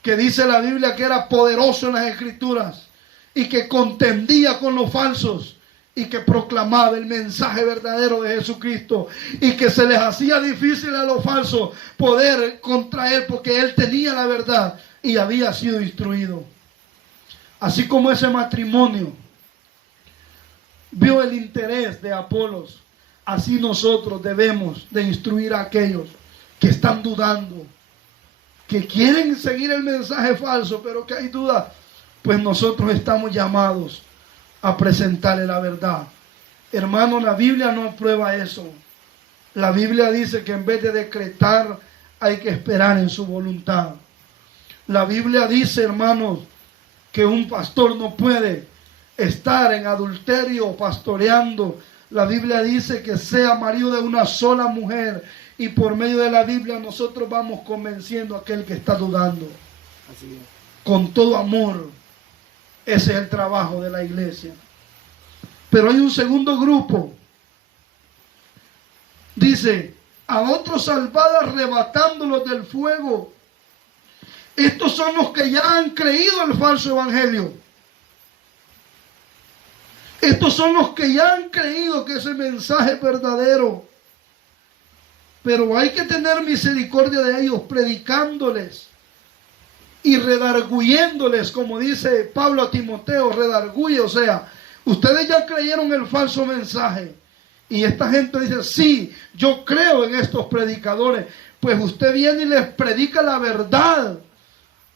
que dice la Biblia que era poderoso en las Escrituras, y que contendía con los falsos, y que proclamaba el mensaje verdadero de Jesucristo, y que se les hacía difícil a los falsos poder contra él, porque él tenía la verdad y había sido instruido. Así como ese matrimonio vio el interés de Apolos, así nosotros debemos de instruir a aquellos que están dudando, que quieren seguir el mensaje falso, pero que hay dudas. Pues nosotros estamos llamados a presentarle la verdad. Hermano, la Biblia no aprueba eso. La Biblia dice que en vez de decretar, hay que esperar en su voluntad. La Biblia dice, hermanos, que un pastor no puede estar en adulterio pastoreando. La Biblia dice que sea marido de una sola mujer, y por medio de la Biblia nosotros vamos convenciendo a aquel que está dudando. Así es. Con todo amor. Ese es el trabajo de la iglesia. Pero hay un segundo grupo. Dice, a otros salvad arrebatándolos del fuego. Estos son los que ya han creído el falso evangelio. Estos son los que ya han creído que ese mensaje es verdadero. Pero hay que tener misericordia de ellos, predicándoles y redarguyéndoles, como dice Pablo a Timoteo, redarguye, o sea, ustedes ya creyeron el falso mensaje. Y esta gente dice, sí, yo creo en estos predicadores. Pues usted viene y les predica la verdad,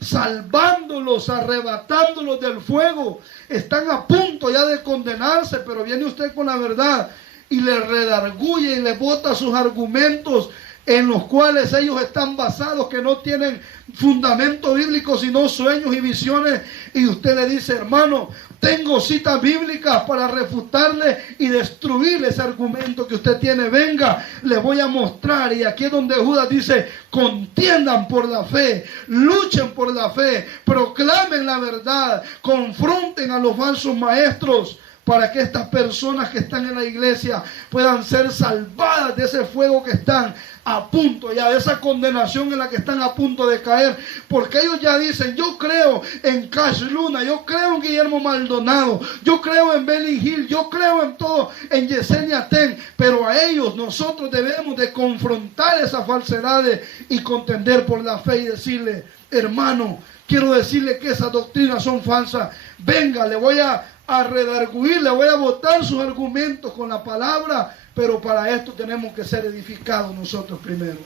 salvándolos, arrebatándolos del fuego. Están a punto ya de condenarse, pero viene usted con la verdad y les redarguye y les bota sus argumentos en los cuales ellos están basados, que no tienen fundamento bíblico, sino sueños y visiones. Y usted le dice, hermano, tengo citas bíblicas para refutarle y destruirle ese argumento que usted tiene. Venga, le voy a mostrar. Y aquí es donde Judas dice, contiendan por la fe, luchen por la fe, proclamen la verdad, confronten a los falsos maestros, para que estas personas que están en la iglesia puedan ser salvadas de ese fuego que están a punto ya, de esa condenación en la que están a punto de caer. Porque ellos ya dicen, yo creo en Cash Luna, yo creo en Guillermo Maldonado, yo creo en Benny Hill, yo creo en todo, en Yesenia Ten. Pero a ellos nosotros debemos de confrontar esas falsedades y contender por la fe y decirle, hermano, quiero decirle que esas doctrinas son falsas. Venga, le voy a redarguir, le voy a botar sus argumentos con la palabra, pero para esto tenemos que ser edificados nosotros primero.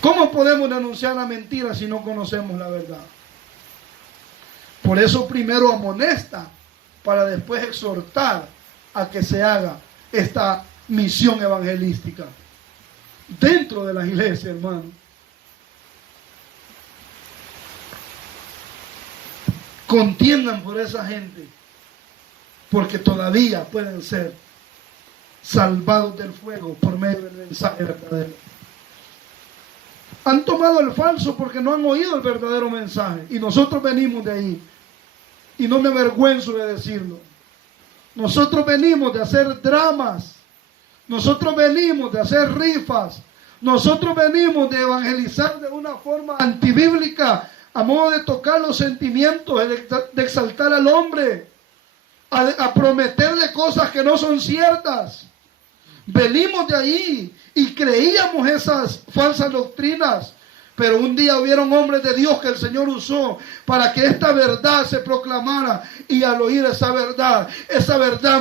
¿Cómo podemos denunciar la mentira si no conocemos la verdad? Por eso primero amonesta, para después exhortar a que se haga esta misión evangelística dentro de la iglesia, hermano. Contiendan por esa gente, porque todavía pueden ser salvados del fuego por medio del mensaje verdadero. Han tomado el falso porque no han oído el verdadero mensaje, y nosotros venimos de ahí, y no me avergüenzo de decirlo. Nosotros venimos de hacer dramas, nosotros venimos de hacer rifas, nosotros venimos de evangelizar de una forma antibíblica, a modo de tocar los sentimientos, de exaltar al hombre, a prometerle cosas que no son ciertas. Venimos de ahí y creíamos esas falsas doctrinas, Pero un día hubieron hombres de Dios que el Señor usó para que esta verdad se proclamara. Y al oír esa verdad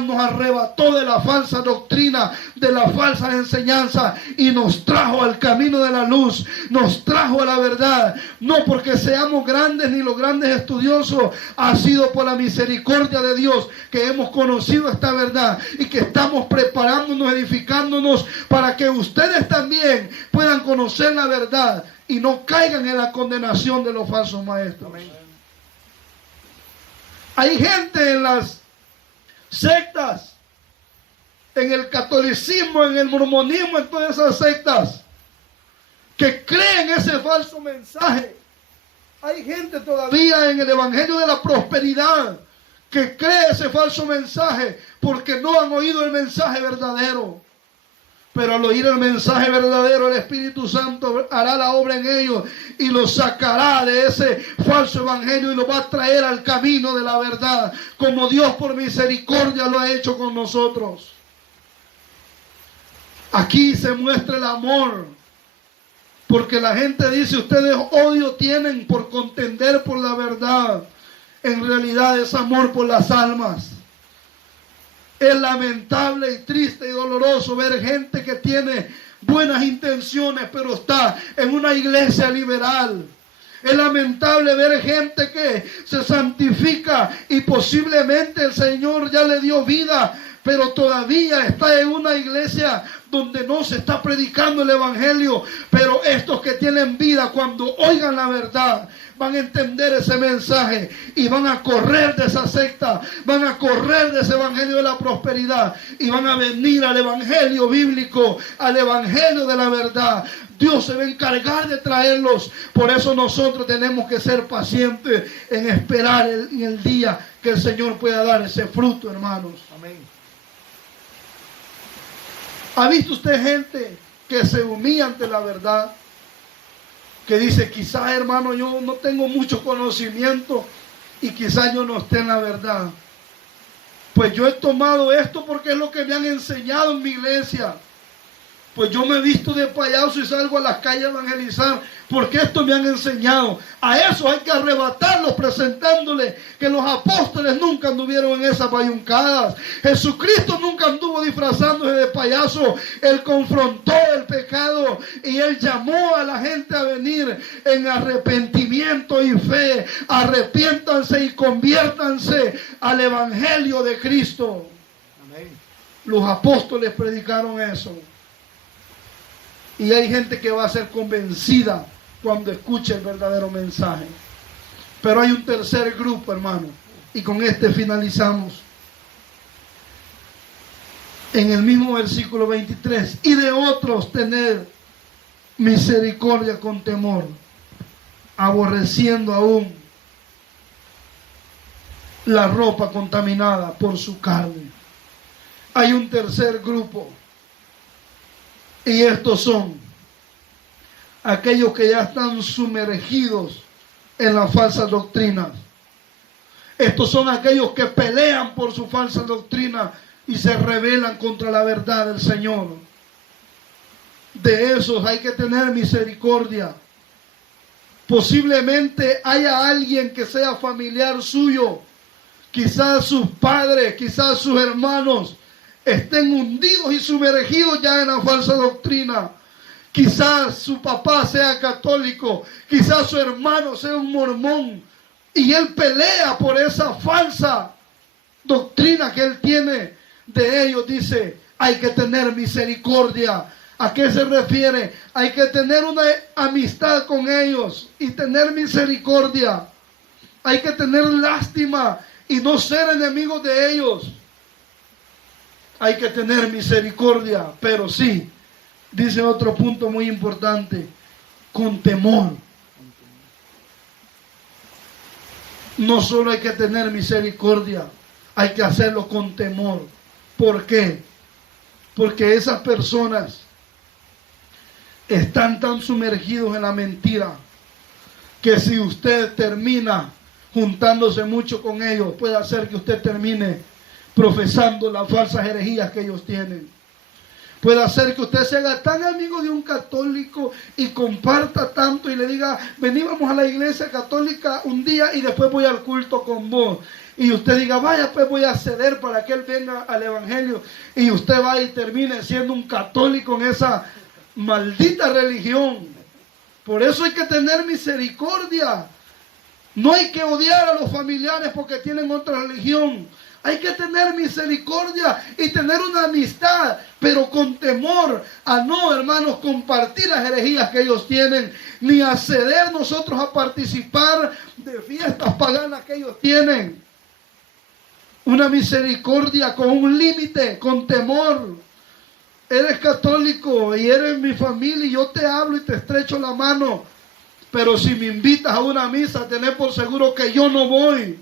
nos arrebató de la falsa doctrina, de la falsa enseñanza, y nos trajo al camino de la luz, nos trajo a la verdad. No porque seamos grandes ni los grandes estudiosos, ha sido por la misericordia de Dios que hemos conocido esta verdad y que estamos preparándonos, edificándonos para que ustedes también puedan conocer la verdad y no caigan en la condenación de los falsos maestros. Amén. Hay gente en las sectas, en el catolicismo, en el mormonismo, en todas esas sectas, que creen ese falso mensaje. Hay gente todavía en el evangelio de la prosperidad que cree ese falso mensaje porque no han oído el mensaje verdadero. Pero al oír el mensaje verdadero, el Espíritu Santo hará la obra en ellos y los sacará de ese falso evangelio y los va a traer al camino de la verdad, como Dios por misericordia lo ha hecho con nosotros. Aquí se muestra el amor, porque la gente dice, ustedes odio tienen por contender por la verdad. En realidad es amor por las almas. Es lamentable y triste y doloroso ver gente que tiene buenas intenciones, pero está en una iglesia liberal. Es lamentable ver gente que se santifica y posiblemente el Señor ya le dio vida, pero todavía está en una iglesia donde no se está predicando el evangelio. Pero estos que tienen vida, cuando oigan la verdad, van a entender ese mensaje y van a correr de esa secta, van a correr de ese evangelio de la prosperidad y van a venir al evangelio bíblico, al evangelio de la verdad. Dios se va a encargar de traerlos. Por eso nosotros tenemos que ser pacientes en esperar en el día que el Señor pueda dar ese fruto, hermanos. Amén. ¿Ha visto usted gente que se humilla ante la verdad? Que dice, quizás, hermano, yo no tengo mucho conocimiento y quizás yo no esté en la verdad. Pues yo he tomado esto porque es lo que me han enseñado en mi iglesia. Pues yo me he visto de payaso y salgo a las calles a evangelizar porque esto me han enseñado. A eso hay que arrebatarlos presentándole que los apóstoles nunca anduvieron en esas bayuncadas. Jesucristo nunca anduvo disfrazándose de payaso. Él confrontó el pecado y Él llamó a la gente a venir en arrepentimiento y fe. Arrepiéntanse y conviértanse al evangelio de Cristo. Amén. Los apóstoles predicaron eso. Y hay gente que va a ser convencida cuando escuche el verdadero mensaje. Pero hay un tercer grupo, hermano, y con este finalizamos. En el mismo versículo 23, y de otros tener misericordia con temor, aborreciendo aún la ropa contaminada por su carne. Hay un tercer grupo. Y estos son aquellos que ya están sumergidos en las falsas doctrinas. Estos son aquellos que pelean por su falsa doctrina y se rebelan contra la verdad del Señor. De esos hay que tener misericordia. Posiblemente haya alguien que sea familiar suyo, quizás sus padres, quizás sus hermanos, estén hundidos y sumergidos ya en la falsa doctrina. Quizás su papá sea católico, quizás su hermano sea un mormón, y él pelea por esa falsa doctrina que él tiene de ellos. Dice, hay que tener misericordia. ¿A qué se refiere? Hay que tener una amistad con ellos y tener misericordia. Hay que tener lástima y no ser enemigos de ellos. Hay que tener misericordia, pero sí, dice otro punto muy importante, con temor. No solo hay que tener misericordia, hay que hacerlo con temor. ¿Por qué? Porque esas personas están tan sumergidos en la mentira que si usted termina juntándose mucho con ellos, puede hacer que usted termine profesando las falsas herejías que ellos tienen. Puede ser que usted se haga tan amigo de un católico y comparta tanto y le diga, vení, vamos a la iglesia católica un día y después voy al culto con vos. Y usted diga, vaya, pues voy a ceder para que él venga al evangelio. Y usted va y termine siendo un católico en esa maldita religión. Por eso hay que tener misericordia. No hay que odiar a los familiares porque tienen otra religión. Hay que tener misericordia y tener una amistad, pero con temor a no, hermanos, compartir las herejías que ellos tienen, ni acceder nosotros a participar de fiestas paganas que ellos tienen. Una misericordia con un límite, con temor. Eres católico y eres mi familia y yo te hablo y te estrecho la mano, pero si me invitas a una misa, tened por seguro que yo no voy.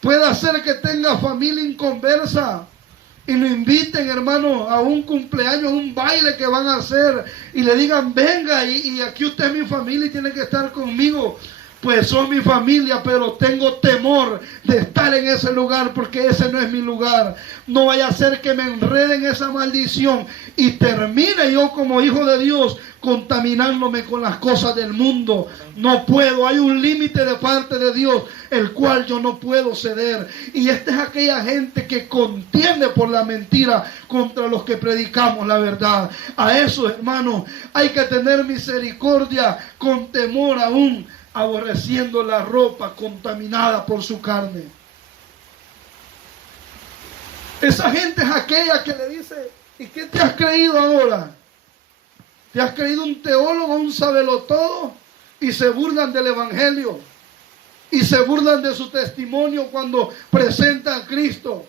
Puede ser que tenga familia inconversa y lo inviten, hermano, a un cumpleaños, a un baile que van a hacer y le digan, venga, y aquí usted es mi familia y tiene que estar conmigo. Pues son mi familia, pero tengo temor de estar en ese lugar porque ese no es mi lugar. No vaya a ser que me enrede en esa maldición y termine yo como hijo de Dios contaminándome con las cosas del mundo. No puedo, hay un límite de parte de Dios, el cual yo no puedo ceder. Y esta es aquella gente que contiende por la mentira contra los que predicamos la verdad. A eso, hermanos, hay que tener misericordia con temor aún, aborreciendo la ropa contaminada por su carne. Esa gente es aquella que le dice, ¿y qué te has creído ahora? ¿Te has creído un teólogo, un sabelotodo? Y se burlan del evangelio. Y se burlan de su testimonio cuando presentan a Cristo.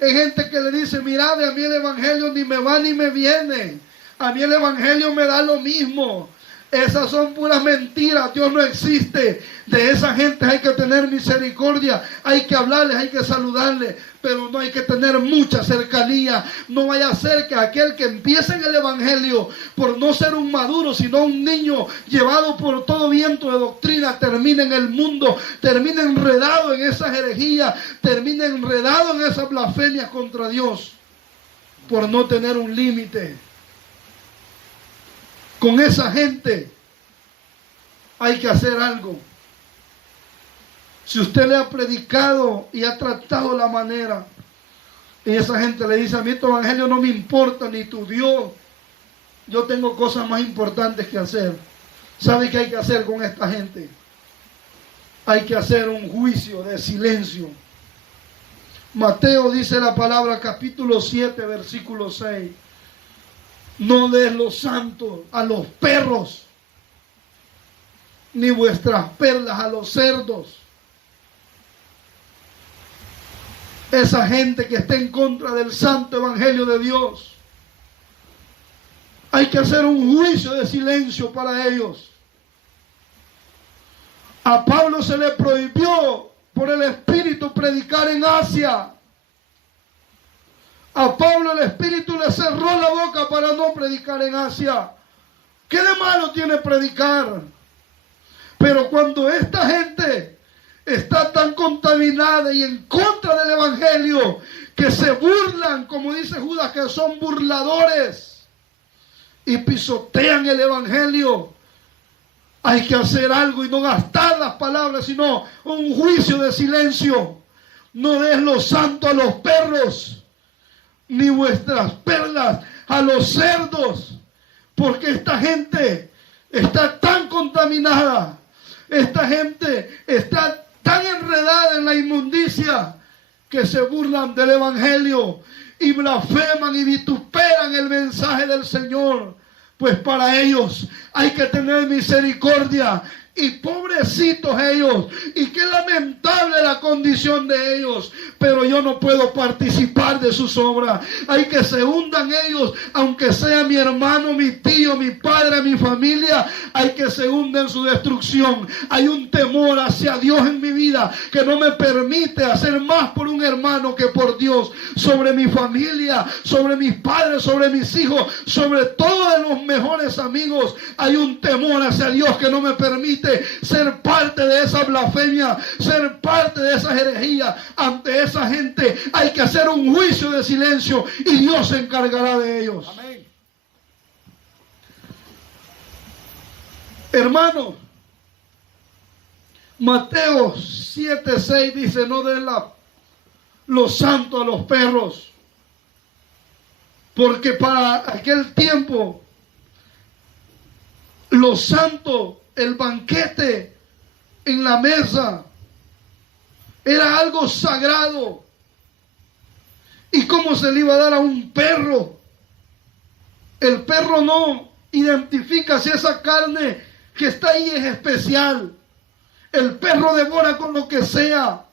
Hay gente que le dice, mira, a mí el evangelio ni me va ni me viene. A mí el evangelio me da lo mismo. Esas son puras mentiras. Dios no existe. De esa gente hay que tener misericordia. Hay que hablarles, hay que saludarles. Pero no hay que tener mucha cercanía. No vaya a ser que aquel que empiece en el evangelio por no ser un maduro, sino un niño llevado por todo viento de doctrina, termine en el mundo, termine enredado en esas herejías, termine enredado en esas blasfemias contra Dios, por no tener un límite. Con esa gente hay que hacer algo. Si usted le ha predicado y ha tratado la manera, y esa gente le dice, a mí tu evangelio no me importa, ni tu Dios, yo tengo cosas más importantes que hacer. ¿Sabe qué hay que hacer con esta gente? Hay que hacer un juicio de silencio. Mateo dice la palabra, capítulo 7, versículo 6. No des lo santo a los perros, ni vuestras perlas a los cerdos. Esa gente que está en contra del santo evangelio de Dios, hay que hacer un juicio de silencio para ellos. A Pablo se le prohibió por el Espíritu predicar en Asia. A Pablo el Espíritu le cerró la boca para no predicar en Asia. ¿Qué de malo tiene predicar? Pero cuando esta gente está tan contaminada y en contra del evangelio, que se burlan, como dice Judas, que son burladores y pisotean el evangelio, hay que hacer algo y no gastar las palabras, sino un juicio de silencio. No des lo santo a los perros, ni vuestras perlas a los cerdos, porque esta gente está tan contaminada, esta gente está tan enredada en la inmundicia, que se burlan del evangelio y blasfeman y vituperan el mensaje del Señor. Pues para ellos hay que tener misericordia. Y pobrecitos ellos, y qué lamentable la condición de ellos, pero yo no puedo participar de sus obras. Hay que se hundan ellos, aunque sea mi hermano, mi tío, mi padre, mi familia, hay que se hunda en su destrucción. Hay un temor hacia Dios en mi vida que no me permite hacer más por un hermano que por Dios. Sobre mi familia, sobre mis padres, sobre mis hijos, sobre todos los mejores amigos, hay un temor hacia Dios que no me permite gente ser parte de esa blasfemia, ser parte de esa herejía. Ante esa gente hay que hacer un juicio de silencio y Dios se encargará de ellos. Amén. Hermano, Mateo 7:6 dice: no den los santos a los perros, porque para aquel tiempo los santos, el banquete en la mesa era algo sagrado. ¿Y cómo se le iba a dar a un perro? El perro no identifica si esa carne que está ahí es especial. El perro devora con lo que sea.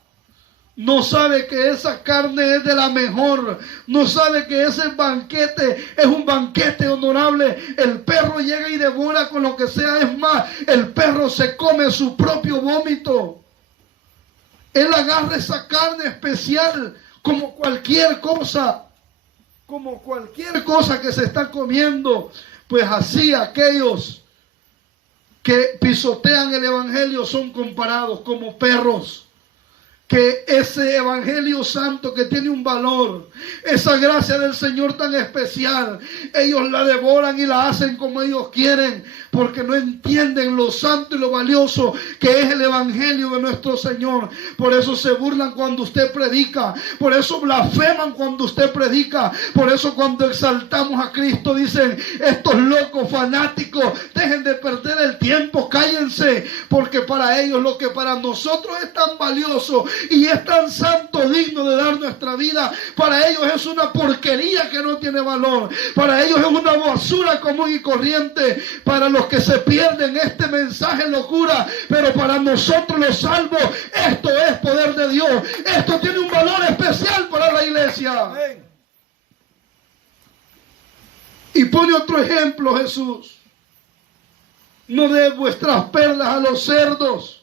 No sabe que esa carne es de la mejor. No sabe que ese banquete es un banquete honorable. El perro llega y devora con lo que sea. Es más, el perro se come su propio vómito. Él agarra esa carne especial como cualquier cosa. Como cualquier cosa que se está comiendo. Pues así aquellos que pisotean el evangelio son comparados como perros. Que ese evangelio santo que tiene un valor, esa gracia del Señor tan especial, ellos la devoran y la hacen como ellos quieren, porque no entienden lo santo y lo valioso que es el evangelio de nuestro Señor. Por eso se burlan cuando usted predica, por eso blasfeman cuando usted predica, por eso cuando exaltamos a Cristo dicen: estos locos fanáticos, dejen de perder el tiempo, cállense, porque para ellos lo que para nosotros es tan valioso y es tan santo, digno de dar nuestra vida, para ellos es una porquería que no tiene valor. Para ellos es una basura común y corriente. Para los que se pierden este mensaje locura, pero para nosotros los salvos esto es poder de Dios. Esto tiene un valor especial para la iglesia. Amén. Y pone otro ejemplo Jesús: no dé vuestras perlas a los cerdos.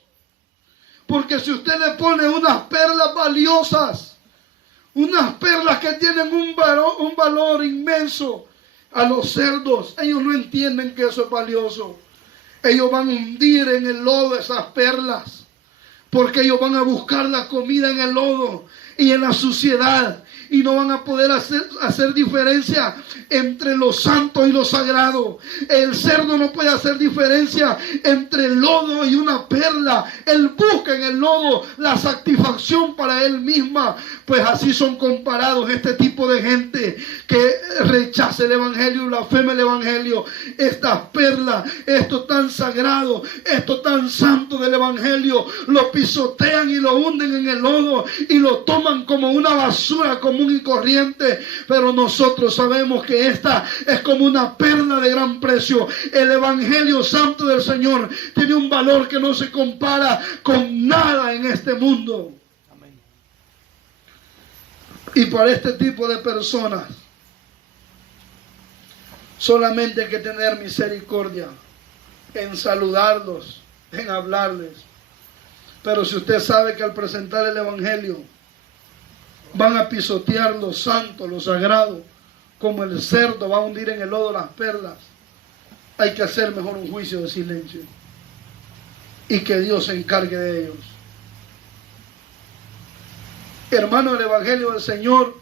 Porque si usted le pone unas perlas valiosas, unas perlas que tienen un valor inmenso a los cerdos, ellos no entienden que eso es valioso. Ellos van a hundir en el lodo esas perlas, porque ellos van a buscar la comida en el lodo y en la suciedad, y no van a poder hacer diferencia entre lo santo y lo sagrado. El cerdo no puede hacer diferencia entre el lodo y una perla. Él busca en el lodo la satisfacción para él misma. Pues así son comparados este tipo de gente que rechaza el evangelio y blasfema el evangelio. Estas perlas, esto tan sagrado, esto tan santo del evangelio, lo pisotean y lo hunden en el lodo y lo toman como una basura común y corriente. Pero nosotros sabemos que esta es como una perla de gran precio. El evangelio santo del Señor tiene un valor que no se compara con nada en este mundo. Amén. Y para este tipo de personas solamente hay que tener misericordia en saludarlos, en hablarles. Pero si usted sabe que al presentar el evangelio van a pisotear lo santo, lo sagrado, como el cerdo va a hundir en el lodo las perlas, hay que hacer mejor un juicio de silencio y que Dios se encargue de ellos. Hermano, el evangelio del Señor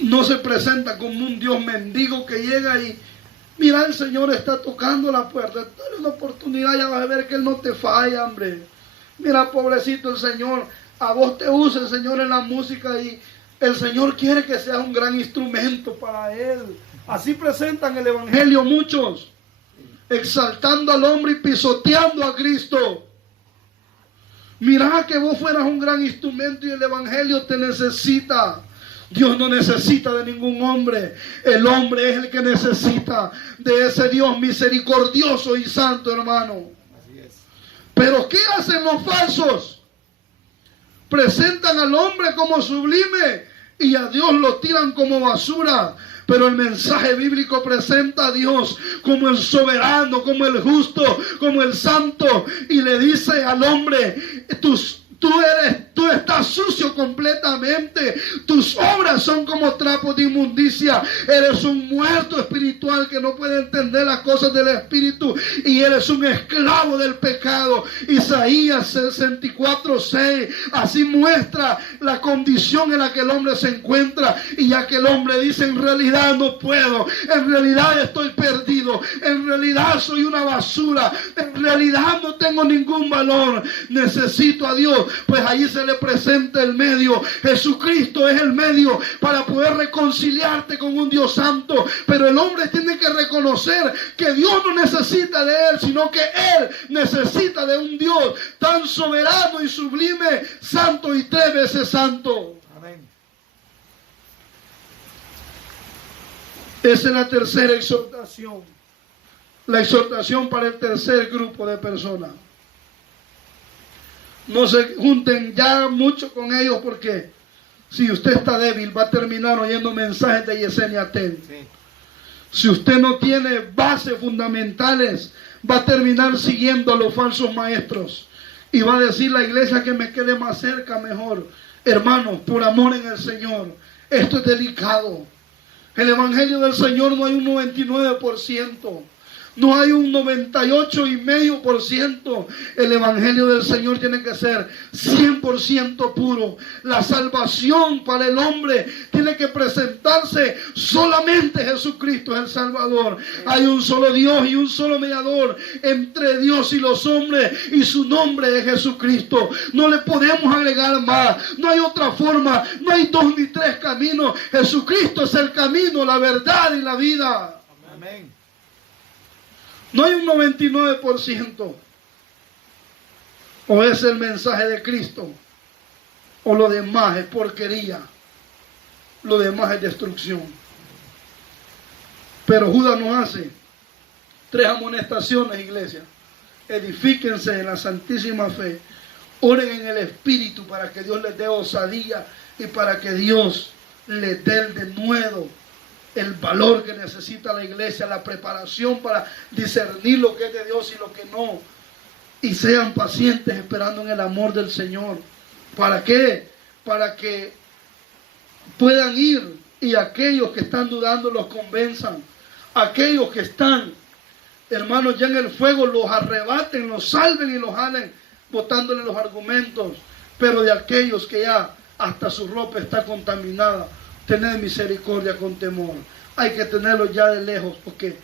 no se presenta como un Dios mendigo que llega y mira, el Señor está tocando la puerta, dale una oportunidad, ya vas a ver que Él no te falla, hombre. Mira, pobrecito, el Señor, a vos te usa el Señor en la música y el Señor quiere que seas un gran instrumento para Él. Así presentan el evangelio muchos, exaltando al hombre y pisoteando a Cristo. Mira que vos fueras un gran instrumento y el evangelio te necesita. Dios no necesita de ningún hombre. El hombre es el que necesita de ese Dios misericordioso y santo, hermano. Así es. Pero ¿qué hacen los falsos? Presentan al hombre como sublime y a Dios lo tiran como basura. Pero el mensaje bíblico presenta a Dios como el soberano, como el justo, como el santo. Y le dice al hombre, Tú estás sucio completamente. Tus obras son como trapos de inmundicia. Eres un muerto espiritual que no puede entender las cosas del espíritu. Y eres un esclavo del pecado. Isaías 64:6. Así muestra la condición en la que el hombre se encuentra. Y ya que el hombre dice, en realidad no puedo. En realidad estoy perdido. En realidad soy una basura. En realidad no tengo ningún valor. Necesito a Dios. Pues allí se le presenta el medio. Jesucristo es el medio para poder reconciliarte con un Dios santo. Pero el hombre tiene que reconocer que Dios no necesita de él, sino que él necesita de un Dios tan soberano y sublime, santo y 3 veces santo. Amén. Esa es la tercera exhortación. La exhortación para el tercer grupo de personas. No se junten ya mucho con ellos, porque si usted está débil va a terminar oyendo mensajes de Yesenia Ten. Sí. Si usted no tiene bases fundamentales, va a terminar siguiendo a los falsos maestros. Y va a decir la iglesia que me quede más cerca mejor. Hermanos, por amor en el Señor, esto es delicado. El evangelio del Señor no hay un 99%. No hay un 98,5%. El evangelio del Señor tiene que ser 100% puro. La salvación para el hombre tiene que presentarse solamente Jesucristo es el Salvador. Hay un solo Dios y un solo mediador entre Dios y los hombres, y su nombre es Jesucristo. No le podemos agregar más. No hay otra forma. No hay 2 ni 3 caminos. Jesucristo es el camino, la verdad y la vida. Amén. No hay un 99%. O es el mensaje de Cristo, o lo demás es porquería. Lo demás es destrucción. Pero Judas nos hace 3 amonestaciones, iglesia. Edifíquense en la santísima fe. Oren en el Espíritu para que Dios les dé osadía y para que Dios les dé el denuedo, el valor que necesita la iglesia, la preparación para discernir lo que es de Dios y lo que no. Y sean pacientes esperando en el amor del Señor. ¿Para qué? Para que puedan ir y aquellos que están dudando los convenzan. Aquellos que están, hermanos, ya en el fuego, los arrebaten, los salven y los jalen, botándole los argumentos. Pero de aquellos que ya hasta su ropa está contaminada, tened misericordia con temor. Hay que tenerlos ya de lejos, porque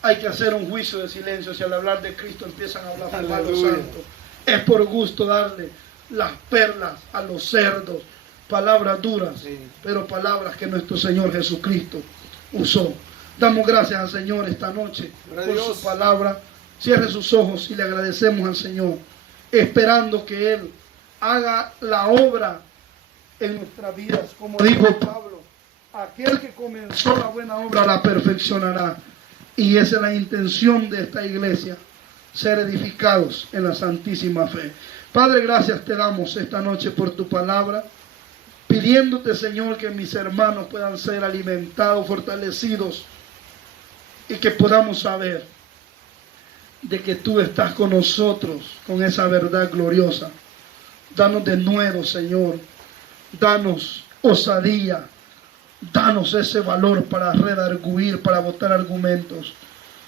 hay que hacer un juicio de silencio. Si al hablar de Cristo empiezan a hablar mal a los santos, es por gusto darle las perlas a los cerdos. Palabras duras, sí, pero palabras que nuestro Señor Jesucristo usó. Damos gracias al Señor esta noche por su palabra. Cierre sus ojos y le agradecemos al Señor, esperando que Él haga la obra en nuestras vidas. Como dijo Pablo, aquel que comenzó la buena obra la perfeccionará. Y esa es la intención de esta iglesia, ser edificados en la santísima fe. Padre, gracias te damos esta noche por tu palabra, pidiéndote, Señor, que mis hermanos puedan ser alimentados, fortalecidos, y que podamos saber de que tú estás con nosotros, con esa verdad gloriosa. Danos de nuevo, Señor. Danos osadía. Danos ese valor para redarguir, para botar argumentos.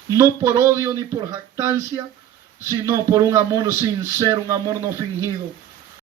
No por odio ni por jactancia, sino por un amor sincero, un amor no fingido.